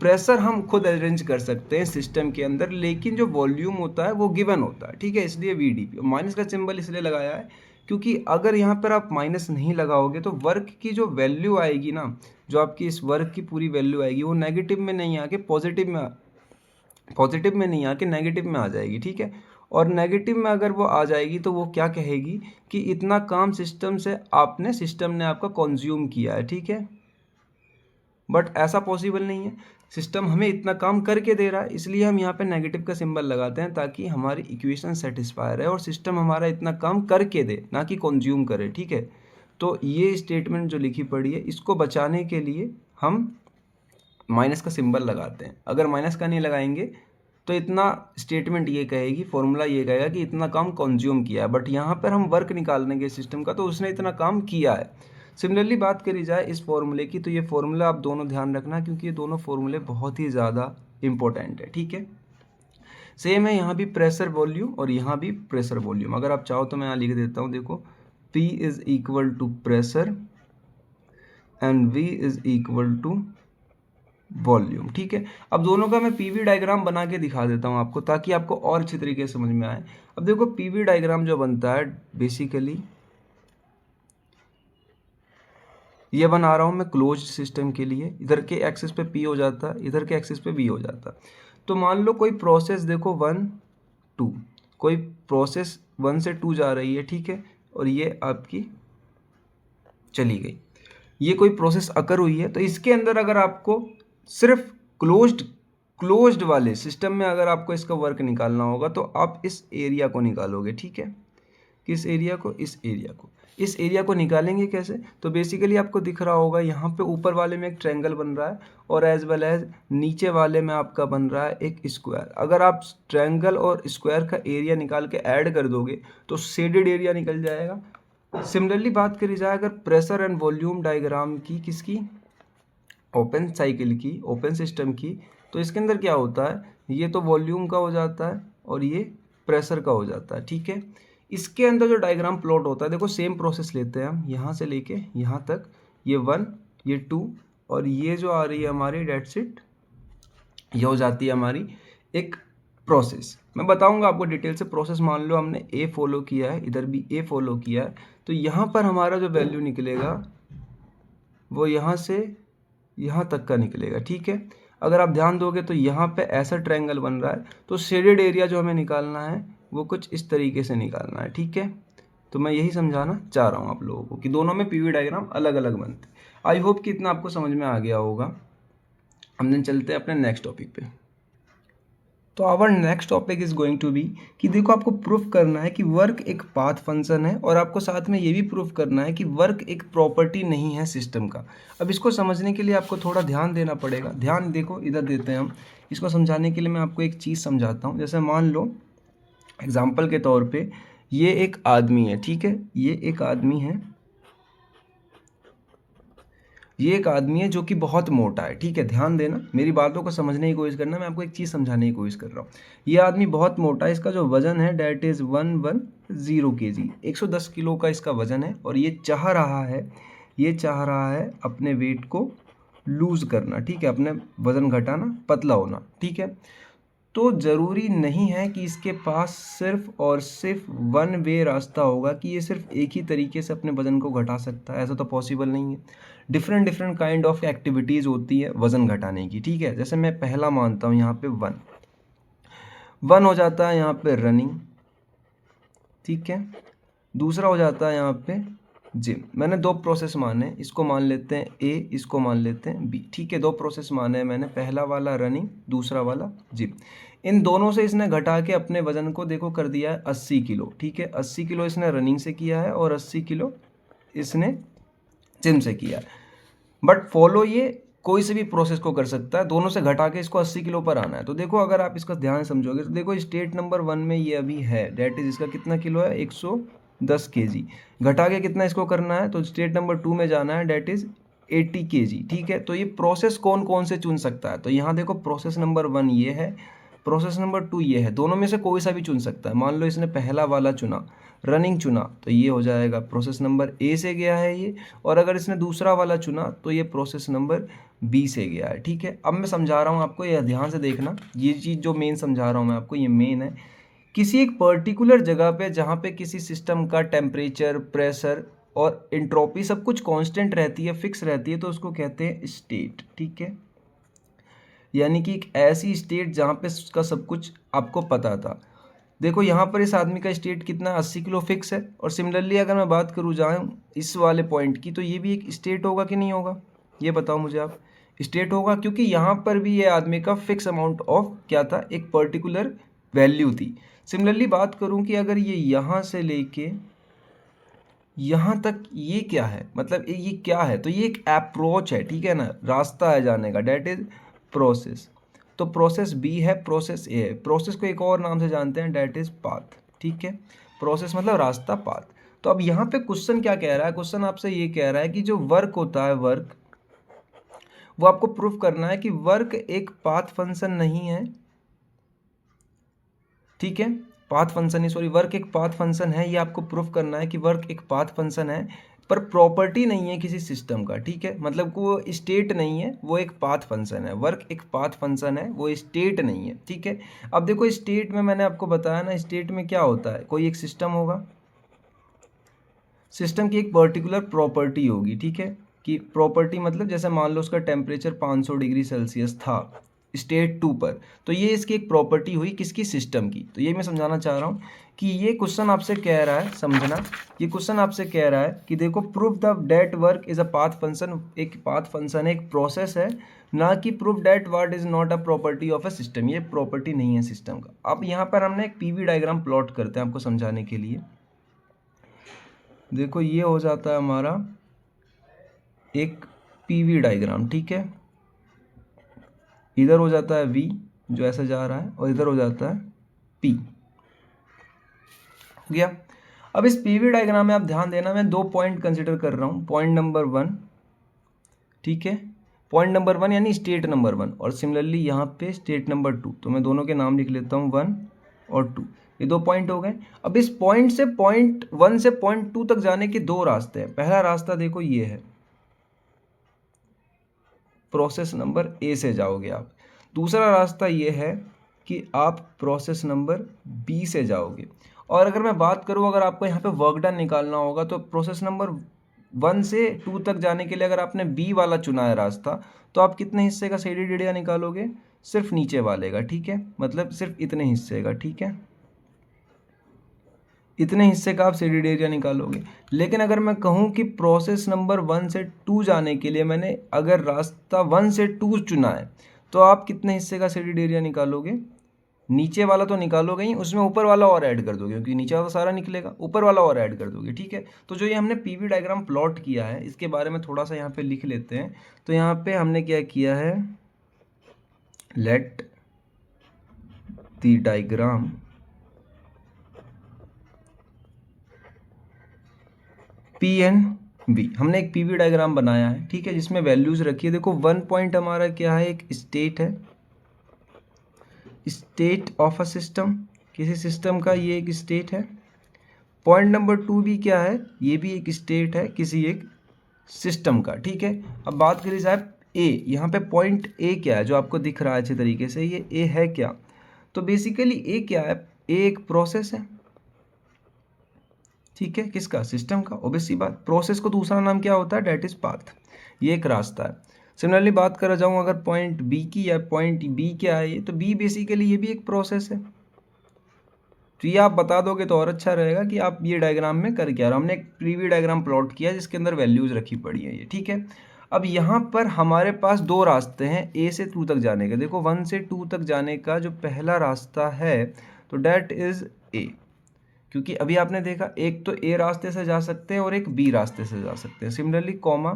Pressure हम खुद अरेंज कर सकते हैं सिस्टम के अंदर, लेकिन जो वॉल्यूम होता है वो गिवन होता है, ठीक है। इसलिए वी डी पी। माइनस का सिंबल इसलिए लगाया है क्योंकि अगर यहाँ पर आप माइनस नहीं लगाओगे तो वर्क की जो वैल्यू आएगी ना, जो आपकी इस वर्क की पूरी वैल्यू आएगी, वो नेगेटिव में नहीं आके पॉजिटिव में नहीं आके नेगेटिव में आ जाएगी, ठीक है। और नेगेटिव में अगर वो आ जाएगी तो वो क्या कहेगी कि इतना काम सिस्टम ने आपका कंज्यूम किया है, ठीक है। बट ऐसा पॉसिबल नहीं है, सिस्टम हमें इतना काम करके दे रहा है, इसलिए हम यहाँ पे नेगेटिव का सिंबल लगाते हैं ताकि हमारी इक्वेशन सेटिस्फाई रहे और सिस्टम हमारा इतना काम करके दे, ना कि कंज्यूम करे, ठीक है। तो ये स्टेटमेंट जो लिखी पड़ी है, इसको बचाने के लिए हम माइनस का सिंबल लगाते हैं। अगर माइनस का नहीं लगाएंगे तो इतना स्टेटमेंट ये कहेगी, फॉर्मूला ये कहेगा कि इतना काम कंज्यूम किया है। बट यहाँ पर हम वर्क निकालने के सिस्टम का, तो उसने इतना काम किया है। सिमिलरली बात करी जाए इस फॉर्मूले की, तो ये फॉर्मूला आप दोनों ध्यान रखना, क्योंकि ये दोनों फॉर्मूले बहुत ही ज़्यादा इंपॉर्टेंट है, ठीक है। सेम है यहाँ भी प्रेशर वॉल्यूम और यहाँ भी प्रेशर वॉल्यूम। अगर आप चाहो तो मैं यहाँ लिख देता हूँ, देखो P is equal to pressure and V is equal to volume, ठीक है। अब दोनों का मैं पीवी डायग्राम बना के दिखा देता हूँ आपको, ताकि आपको और अच्छी तरीके से समझ में आए। अब देखो पीवी डायग्राम जो बनता है, बेसिकली ये बना रहा हूँ मैं क्लोज्ड सिस्टम के लिए। इधर के एक्सिस पे P हो जाता है, इधर के एक्सिस पे V हो जाता है। तो मान लो कोई प्रोसेस देखो 1 2, कोई प्रोसेस 1 से 2 जा रही है, ठीक है, और ये आपकी चली गई। ये कोई प्रोसेस अकर हुई है, तो इसके अंदर अगर आपको सिर्फ क्लोज्ड वाले सिस्टम में अगर आपको इसका वर्क निकालना होगा, तो आप इस एरिया को निकालोगे, ठीक है। किस एरिया को? इस एरिया को निकालेंगे कैसे? तो बेसिकली आपको दिख रहा होगा यहाँ पे ऊपर वाले में एक ट्रायंगल बन रहा है, और एज वेल एज नीचे वाले में आपका बन रहा है एक स्क्वायर। अगर आप ट्रायंगल और स्क्वायर का एरिया निकाल के ऐड कर दोगे तो शेडेड एरिया निकल जाएगा। सिमिलरली बात करी जाए अगर प्रेशर एंड वॉल्यूम डायग्राम की, किसकी? ओपन साइकिल की, ओपन सिस्टम की, तो इसके अंदर क्या होता है, ये तो वॉल्यूम का हो जाता है और ये प्रेशर का हो जाता है, ठीक है। इसके अंदर जो डायग्राम प्लॉट होता है, देखो सेम प्रोसेस लेते हैं हम, यहाँ से लेके यहाँ तक, ये 1 ये 2 और ये जो आ रही है हमारी डेट्स इट, ये हो जाती है हमारी एक प्रोसेस। मैं बताऊंगा आपको डिटेल से। प्रोसेस मान लो हमने ए फॉलो किया है, इधर भी ए फॉलो किया है, तो यहाँ पर हमारा जो वैल्यू निकलेगा वो यहाँ से यहाँ तक का निकलेगा, ठीक है। अगर आप ध्यान दोगे तो यहाँ पे ऐसा ट्रायंगल बन रहा है, तो शेडेड एरिया जो हमें निकालना है वो कुछ इस तरीके से निकालना है, ठीक है। तो मैं यही समझाना चाह रहा हूँ आप लोगों को कि दोनों में पीवी डायग्राम अलग अलग बनते हैं। आई होप कि इतना आपको समझ में आ गया होगा। हम दिन चलते हैं अपने नेक्स्ट टॉपिक पे। तो our next topic is going to be कि देखो आपको प्रूफ करना है कि वर्क एक पाथ फंक्शन है, और आपको साथ में ये भी प्रूफ करना है कि वर्क एक प्रॉपर्टी नहीं है सिस्टम का। अब इसको समझने के लिए आपको थोड़ा ध्यान देना पड़ेगा। ध्यान देखो, इधर देते हैं हम। इसको समझाने के लिए मैं आपको एक चीज़ समझाता हूँ। जैसे मान लो एग्जाम्पल के तौर पे ये एक आदमी है, ठीक है, ये एक आदमी है, ये एक आदमी है जो कि बहुत मोटा है, ठीक है, ध्यान देना, मेरी बातों को समझने की कोशिश करना, मैं आपको एक चीज़ समझाने की कोशिश कर रहा हूँ। ये आदमी बहुत मोटा है, इसका जो वजन है डेट इज़ 110 kg, 110 किलो का इसका वजन है, और ये चाह रहा है अपने वेट को लूज़ करना, ठीक है, अपने वजन घटाना, पतला होना, ठीक है। तो ज़रूरी नहीं है कि इसके पास सिर्फ और सिर्फ वन वे रास्ता होगा कि ये सिर्फ एक ही तरीके से अपने वज़न को घटा सकता है, ऐसा तो पॉसिबल नहीं है। Different different kind of activities होती है वज़न घटाने की, ठीक है। जैसे मैं पहला मानता हूँ यहाँ पे वन हो जाता है यहाँ पे रनिंग, ठीक है। दूसरा हो जाता है यहाँ पे जिम। मैंने दो प्रोसेस माने, इसको मान लेते हैं ए, इसको मान लेते हैं बी, ठीक है। दो प्रोसेस माने हैं मैंने, पहला वाला रनिंग, दूसरा वाला जिम। इन दोनों से इसने घटा के अपने वजन को देखो कर दिया है 80 किलो, ठीक है। 80 किलो इसने रनिंग से किया है और 80 किलो इसने जिम से किया है। बट फॉलो ये कोई से भी प्रोसेस को कर सकता है, दोनों से घटा के इसको 80 किलो पर आना है। तो देखो अगर आप इसका ध्यान समझोगे तो देखो स्टेट नंबर 1 में ये अभी है, डेट इज इसका कितना किलो है, 110 kg। घटा के कितना इसको करना है, तो स्टेट नंबर 2 में जाना है, डेट इज 80 kg, ठीक है। तो ये प्रोसेस कौन कौन से चुन सकता है, तो यहाँ देखो प्रोसेस नंबर 1 ये है, प्रोसेस नंबर 2 ये है, दोनों में से कोई सा भी चुन सकता है। मान लो इसने पहला वाला चुना, रनिंग चुना, तो ये हो जाएगा प्रोसेस नंबर ए से गया है ये, और अगर इसने दूसरा वाला चुना तो ये प्रोसेस नंबर बी से गया है, ठीक है। अब मैं समझा रहा हूँ आपको, ये ध्यान से देखना, ये चीज़ जो मेन समझा रहा हूँ मैं आपको, ये मेन है। किसी एक पर्टिकुलर जगह पे जहाँ पे किसी सिस्टम का टेम्परेचर, प्रेशर और एंट्रोपी सब कुछ कांस्टेंट रहती है, फिक्स रहती है, तो उसको कहते हैं स्टेट, ठीक है। यानी कि एक ऐसी स्टेट जहाँ पे उसका सब कुछ आपको पता था। देखो यहाँ पर इस आदमी का स्टेट कितना, 80 किलो फिक्स है। और सिमिलरली अगर मैं बात करूँ जाऊँ इस वाले पॉइंट की, तो ये भी एक स्टेट होगा कि नहीं होगा, ये बताओ मुझे आप। स्टेट होगा, क्योंकि यहाँ पर भी ये आदमी का फिक्स अमाउंट ऑफ क्या था, एक पर्टिकुलर वैल्यू थी। सिमिलरली बात करूँ कि अगर ये यहाँ से लेके यहाँ तक ये क्या है, मतलब ये क्या है, तो ये एक अप्रोच है, ठीक है ना, रास्ता है जाने का, डेट इज प्रोसेस। तो प्रोसेस बी है, प्रोसेस ए है। प्रोसेस को एक और नाम से जानते हैं, डेट इज पाथ, ठीक है। प्रोसेस मतलब रास्ता, पाथ। तो अब यहाँ पे क्वेश्चन क्या कह रहा है, क्वेश्चन आपसे ये कह रहा है कि जो वर्क होता है, वर्क, वो आपको प्रूफ करना है कि वर्क एक पाथ फंक्शन नहीं है, ठीक है। पाथ फंक्शन है, सॉरी, वर्क एक पाथ फंक्शन है, ये आपको प्रूफ करना है कि वर्क एक पाथ फंक्शन है, पर प्रॉपर्टी नहीं है किसी सिस्टम का, ठीक है। मतलब को वो स्टेट नहीं है, वो एक पाथ फंक्शन है। वर्क एक पाथ फंक्शन है, वो स्टेट नहीं है, ठीक है। अब देखो स्टेट में मैंने आपको बताया ना, स्टेट में क्या होता है, कोई एक सिस्टम होगा, सिस्टम की एक पर्टिकुलर प्रॉपर्टी होगी, ठीक है। कि प्रॉपर्टी मतलब जैसे मान लो उसका टेम्परेचर 500 डिग्री सेल्सियस था स्टेट 2 पर, तो ये इसकी एक प्रॉपर्टी हुई किसकी, सिस्टम की। तो ये मैं समझाना चाह रहा हूँ कि ये क्वेश्चन आपसे कह रहा है, समझना, ये क्वेश्चन आपसे कह रहा है कि देखो prove the that work is a path function, एक पाथ फंक्शन है, एक प्रोसेस है, ना कि prove that work is not a property of a system, ये प्रॉपर्टी नहीं है सिस्टम का। अब यहाँ पर हमने एक पीवी डायग्राम प्लॉट करते हैं आपको समझाने के लिए। देखो ये हो जाता है हमारा एक पीवी डायग्राम, ठीक है। इधर हो जाता है V जो ऐसे जा रहा है, और इधर हो जाता है P, हो गया। अब इस पीवी डायग्राम में आप ध्यान देना, मैं दो पॉइंट कंसिडर कर रहा हूँ, पॉइंट नंबर 1, ठीक है, पॉइंट नंबर 1 यानी स्टेट नंबर 1, और सिमिलरली यहाँ पे स्टेट नंबर 2। तो मैं दोनों के नाम लिख लेता हूँ, 1 और 2, ये दो पॉइंट हो गए। अब इस पॉइंट से पॉइंट 1 से पॉइंट 2 तक जाने के दो रास्ते हैं। पहला रास्ता देखो ये है, प्रोसेस नंबर ए से जाओगे आप। दूसरा रास्ता ये है कि आप प्रोसेस नंबर बी से जाओगे। और अगर मैं बात करूँ, अगर आपको यहाँ पे वर्क डन निकालना होगा, तो प्रोसेस नंबर 1 से 2 तक जाने के लिए अगर आपने बी वाला चुना है रास्ता, तो आप कितने हिस्से का सीढ़ी एरिया निकालोगे, सिर्फ नीचे वाले का, ठीक है, मतलब सिर्फ इतने हिस्से का, ठीक है, इतने हिस्से का आप सीडेड एरिया निकालोगे। लेकिन अगर मैं कहूँ कि प्रोसेस नंबर 1 से 2 जाने के लिए मैंने अगर रास्ता 1 से 2 चुना है, तो आप कितने हिस्से का सीडेड एरिया निकालोगे, नीचे वाला तो निकालोगे ही, उसमें ऊपर वाला और ऐड कर दोगे, क्योंकि नीचे वाला तो सारा निकलेगा, ऊपर वाला और ऐड कर दोगे, ठीक है। तो जो ये हमने पीवी डायग्राम प्लॉट किया है, इसके बारे में थोड़ा सा यहाँ पे लिख लेते हैं। तो यहाँ पे हमने क्या किया है, let the diagram P and B, हमने एक पीवी डायग्राम बनाया है, ठीक है, जिसमें वैल्यूज रखी है। देखो 1 पॉइंट हमारा क्या है, एक स्टेट है, स्टेट ऑफ अ सिस्टम, किसी सिस्टम का ये एक स्टेट है। पॉइंट नंबर 2 भी क्या है, ये भी एक स्टेट है किसी एक सिस्टम का, ठीक है। अब बात करिए साहब ए, यहाँ पे पॉइंट ए क्या है जो आपको दिख रहा है अच्छे तरीके से, ये ए है क्या, तो बेसिकली ए क्या है, ए एक प्रोसेस है, ठीक है, किसका, सिस्टम का। ऑब्वियस सी बात, प्रोसेस को दूसरा नाम क्या होता है, डेट इज पाथ, ये एक रास्ता है। सिमिलरली बात कर जाऊँ अगर पॉइंट बी की, या पॉइंट बी क्या है ये, तो बी बेसिकली ये भी एक प्रोसेस है। तो ये आप बता दोगे तो और अच्छा रहेगा कि आप ये डायग्राम में कर क्या रहे हो। हमने एक प्रीव्यू डायग्राम प्लॉट किया जिसके अंदर वैल्यूज रखी पड़ी है ये, ठीक है। अब यहाँ पर हमारे पास दो रास्ते हैं ए से 2 तक जाने के। देखो 1 से 2 तक जाने का जो पहला रास्ता है तो डेट इज ए, क्योंकि अभी आपने देखा एक तो ए रास्ते से जा सकते हैं और एक बी रास्ते से जा सकते हैं। सिमिलरली कॉमा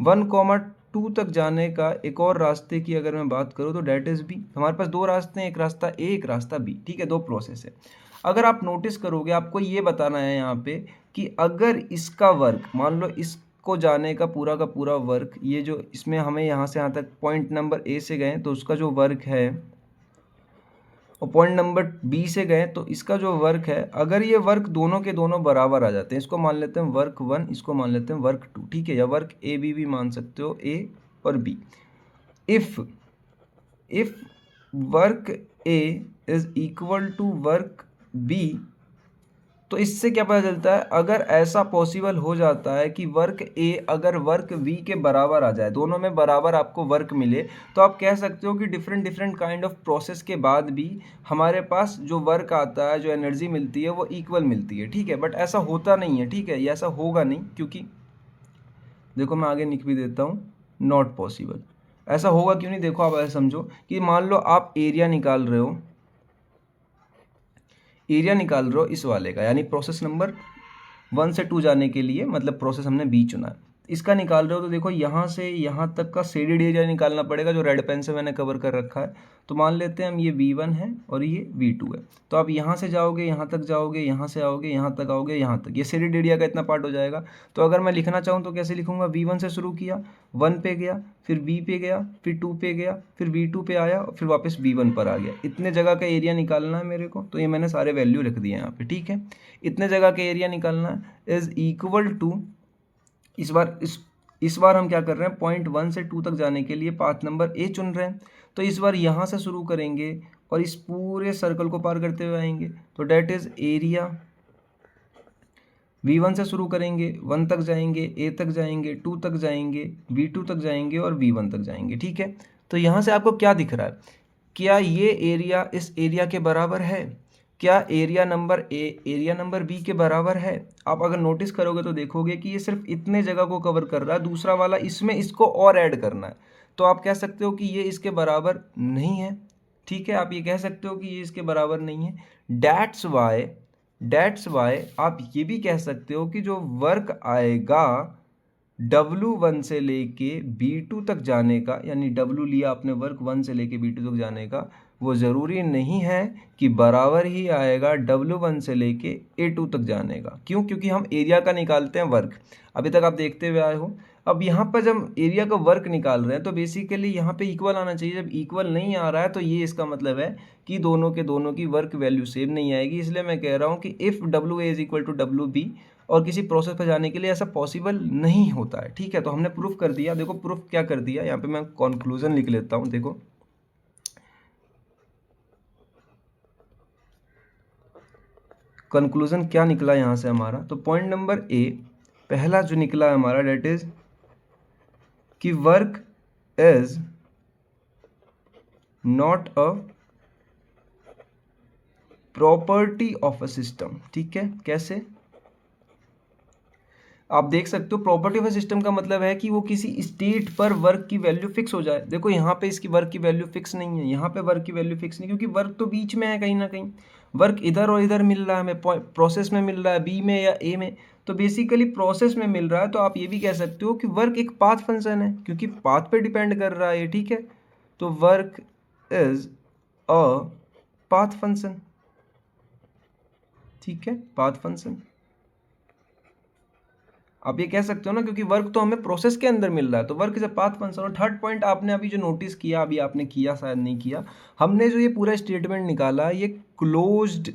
1, 2 तक जाने का एक और रास्ते की अगर मैं बात करूँ तो डेट इज बी। हमारे पास दो रास्ते हैं, एक रास्ता ए एक रास्ता बी, ठीक है, दो प्रोसेस है। अगर आप नोटिस करोगे आपको ये बताना है यहाँ पे कि अगर इसका वर्क, मान लो इसको जाने का पूरा वर्क, ये जो इसमें हमें यहाँ से यहाँ तक पॉइंट नंबर ए से गए तो उसका जो वर्क है, और पॉइंट नंबर बी से गए तो इसका जो वर्क है, अगर ये वर्क दोनों के दोनों बराबर आ जाते हैं, इसको मान लेते हैं वर्क 1, इसको मान लेते हैं वर्क 2, ठीक है, या वर्क ए बी भी मान सकते हो, ए और B. If work A is equal to work B, तो इससे क्या पता चलता है, अगर ऐसा पॉसिबल हो जाता है कि वर्क ए अगर वर्क बी के बराबर आ जाए, दोनों में बराबर आपको वर्क मिले, तो आप कह सकते हो कि different different kind of process के बाद भी हमारे पास जो वर्क आता है, जो एनर्जी मिलती है वो इक्वल मिलती है, ठीक है। बट ऐसा होता नहीं है, ठीक है, ये ऐसा होगा नहीं, क्योंकि देखो मैं आगे लिख भी देता हूँ, नॉट पॉसिबल। ऐसा होगा क्यों नहीं, देखो आप ऐसा समझो कि मान लो आप एरिया निकाल रहे हो, एरिया निकाल रहे हो इस वाले का, यानी प्रोसेस नंबर 1 से 2 जाने के लिए, मतलब प्रोसेस हमने बी चुना है, इसका निकाल रहे हो, तो देखो यहाँ से यहाँ तक का शेडेड एरिया निकालना पड़ेगा जो रेड पेन से मैंने कवर कर रखा है। तो मान लेते हैं हम ये V1 है और ये V2 है, तो आप यहाँ से जाओगे यहाँ तक जाओगे, यहाँ से आओगे यहाँ तक आओगे, यहाँ तक, ये शेडेड एरिया का इतना पार्ट हो जाएगा। तो अगर मैं लिखना चाहूँ तो कैसे लिखूंगा, V1 से शुरू किया, 1 पे गया, फिर B पे गया, फिर 2 पे गया, फिर V2 पे आया, फिर वापस V1 पर आ गया। इतने जगह का एरिया निकालना है मेरे को, तो ये मैंने सारे वैल्यू रख दिए यहाँ पे, ठीक है। इतने जगह का एरिया निकालना है इज इक्वल टू, इस बार हम क्या कर रहे हैं, पॉइंट 1 से 2 तक जाने के लिए पाथ नंबर ए चुन रहे हैं, तो इस बार यहाँ से शुरू करेंगे और इस पूरे सर्कल को पार करते हुए आएंगे, तो डेट इज एरिया। V1 से शुरू करेंगे, 1 तक जाएंगे, A तक जाएंगे, 2 तक जाएंगे, V2 तक जाएंगे और V1 तक जाएंगे, ठीक है। तो यहाँ से आपको क्या दिख रहा है, क्या ये एरिया इस एरिया के बराबर है, क्या area number A area number B के बराबर है। आप अगर नोटिस करोगे तो देखोगे कि ये सिर्फ इतने जगह को कवर कर रहा है, दूसरा वाला इसमें इसको और ऐड करना है, तो आप कह सकते हो कि ये इसके बराबर नहीं है, ठीक है, आप ये कह सकते हो कि ये इसके बराबर नहीं है। डेट्स वाई आप ये भी कह सकते हो कि जो वर्क आएगा W1 से लेके B2 तक जाने का, यानी W लिया आपने वर्क 1 से लेके B2 तक जाने का, वो ज़रूरी नहीं है कि बराबर ही आएगा W1 से लेके A2 तक जाने का। क्यों, क्योंकि हम एरिया का निकालते हैं वर्क, अभी तक आप देखते हुए आए हो। अब यहाँ पर जब एरिया का वर्क निकाल रहे हैं तो बेसिकली यहाँ पे इक्वल आना चाहिए, जब इक्वल नहीं आ रहा है तो ये इसका मतलब है कि दोनों के दोनों की वर्क वैल्यू सेम नहीं आएगी। इसलिए मैं कह रहा हूँ कि if WA is equal to WB, और किसी प्रोसेस पर जाने के लिए ऐसा पॉसिबल नहीं होता है, ठीक है। तो हमने प्रूफ कर दिया, देखो प्रूफ क्या कर दिया, यहाँ पे मैं कंक्लूजन लिख लेता हूँ, देखो कंक्लूजन क्या निकला यहाँ से हमारा। तो पॉइंट नंबर ए पहला जो निकला है हमारा, डेट इज कि work is not a property of a system, ठीक है। कैसे, आप देख सकते हो प्रॉपर्टी ऑफ अ सिस्टम का मतलब है कि वो किसी स्टेट पर वर्क की वैल्यू फिक्स हो जाए। देखो यहाँ पे इसकी वर्क की वैल्यू फिक्स नहीं है, यहाँ पे वर्क की वैल्यू फिक्स नहीं, क्योंकि वर्क तो बीच में है कहीं ना कहीं, वर्क इधर और इधर मिल रहा है हमें, प्रोसेस में मिल रहा है, बी में या ए में, तो बेसिकली प्रोसेस में मिल रहा है। तो आप ये भी कह सकते हो कि वर्क एक पाथ फंक्शन है, क्योंकि पाथ पे डिपेंड कर रहा है, ठीक है। तो work is a path function, ठीक है, पाथ फंक्शन। आप ये कह सकते हो ना, क्योंकि वर्क तो हमें प्रोसेस के अंदर मिल रहा है, तो work is a path function. और थर्ड पॉइंट आपने अभी जो नोटिस किया, अभी आपने किया शायद नहीं किया, हमने जो ये पूरा स्टेटमेंट निकाला ये क्लोज्ड,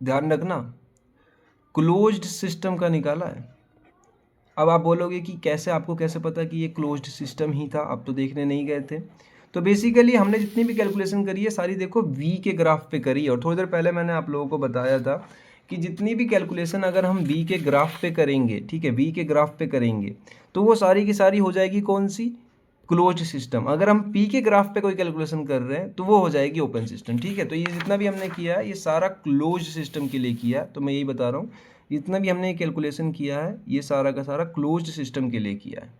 ध्यान रखना, क्लोज्ड सिस्टम का निकाला है। अब आप बोलोगे कि कैसे, आपको कैसे पता कि ये क्लोज्ड सिस्टम ही था, आप तो देखने नहीं गए थे। तो बेसिकली हमने जितनी भी कैलकुलेशन करी है सारी देखो वी के ग्राफ पे करी है। और थोड़ी देर पहले मैंने आप लोगों को बताया था कि जितनी भी कैलकुलेशन अगर हम वी के ग्राफ पे करेंगे, ठीक है, वी के ग्राफ पे करेंगे तो वो सारी की सारी हो जाएगी कौन सी, क्लोज्ड सिस्टम। अगर हम पी के ग्राफ पे कोई कैलकुलेशन कर रहे हैं तो वो हो जाएगी ओपन सिस्टम, ठीक है। तो ये जितना भी हमने किया है ये सारा क्लोज्ड सिस्टम के लिए किया है, तो मैं यही बता रहा हूँ जितना भी हमने कैलकुलेशन किया है ये सारा का सारा क्लोज्ड सिस्टम के लिए किया है।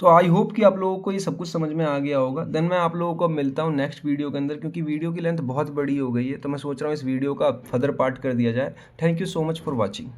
तो आई होप कि आप लोगों को ये सब कुछ समझ में आ गया होगा। देन मैं आप लोगों को मिलता हूँ नेक्स्ट वीडियो के अंदर, क्योंकि वीडियो की लेंथ बहुत बड़ी हो गई है, तो मैं सोच रहा हूँ इस वीडियो का फर्दर पार्ट कर दिया जाए। Thank you so much for watching.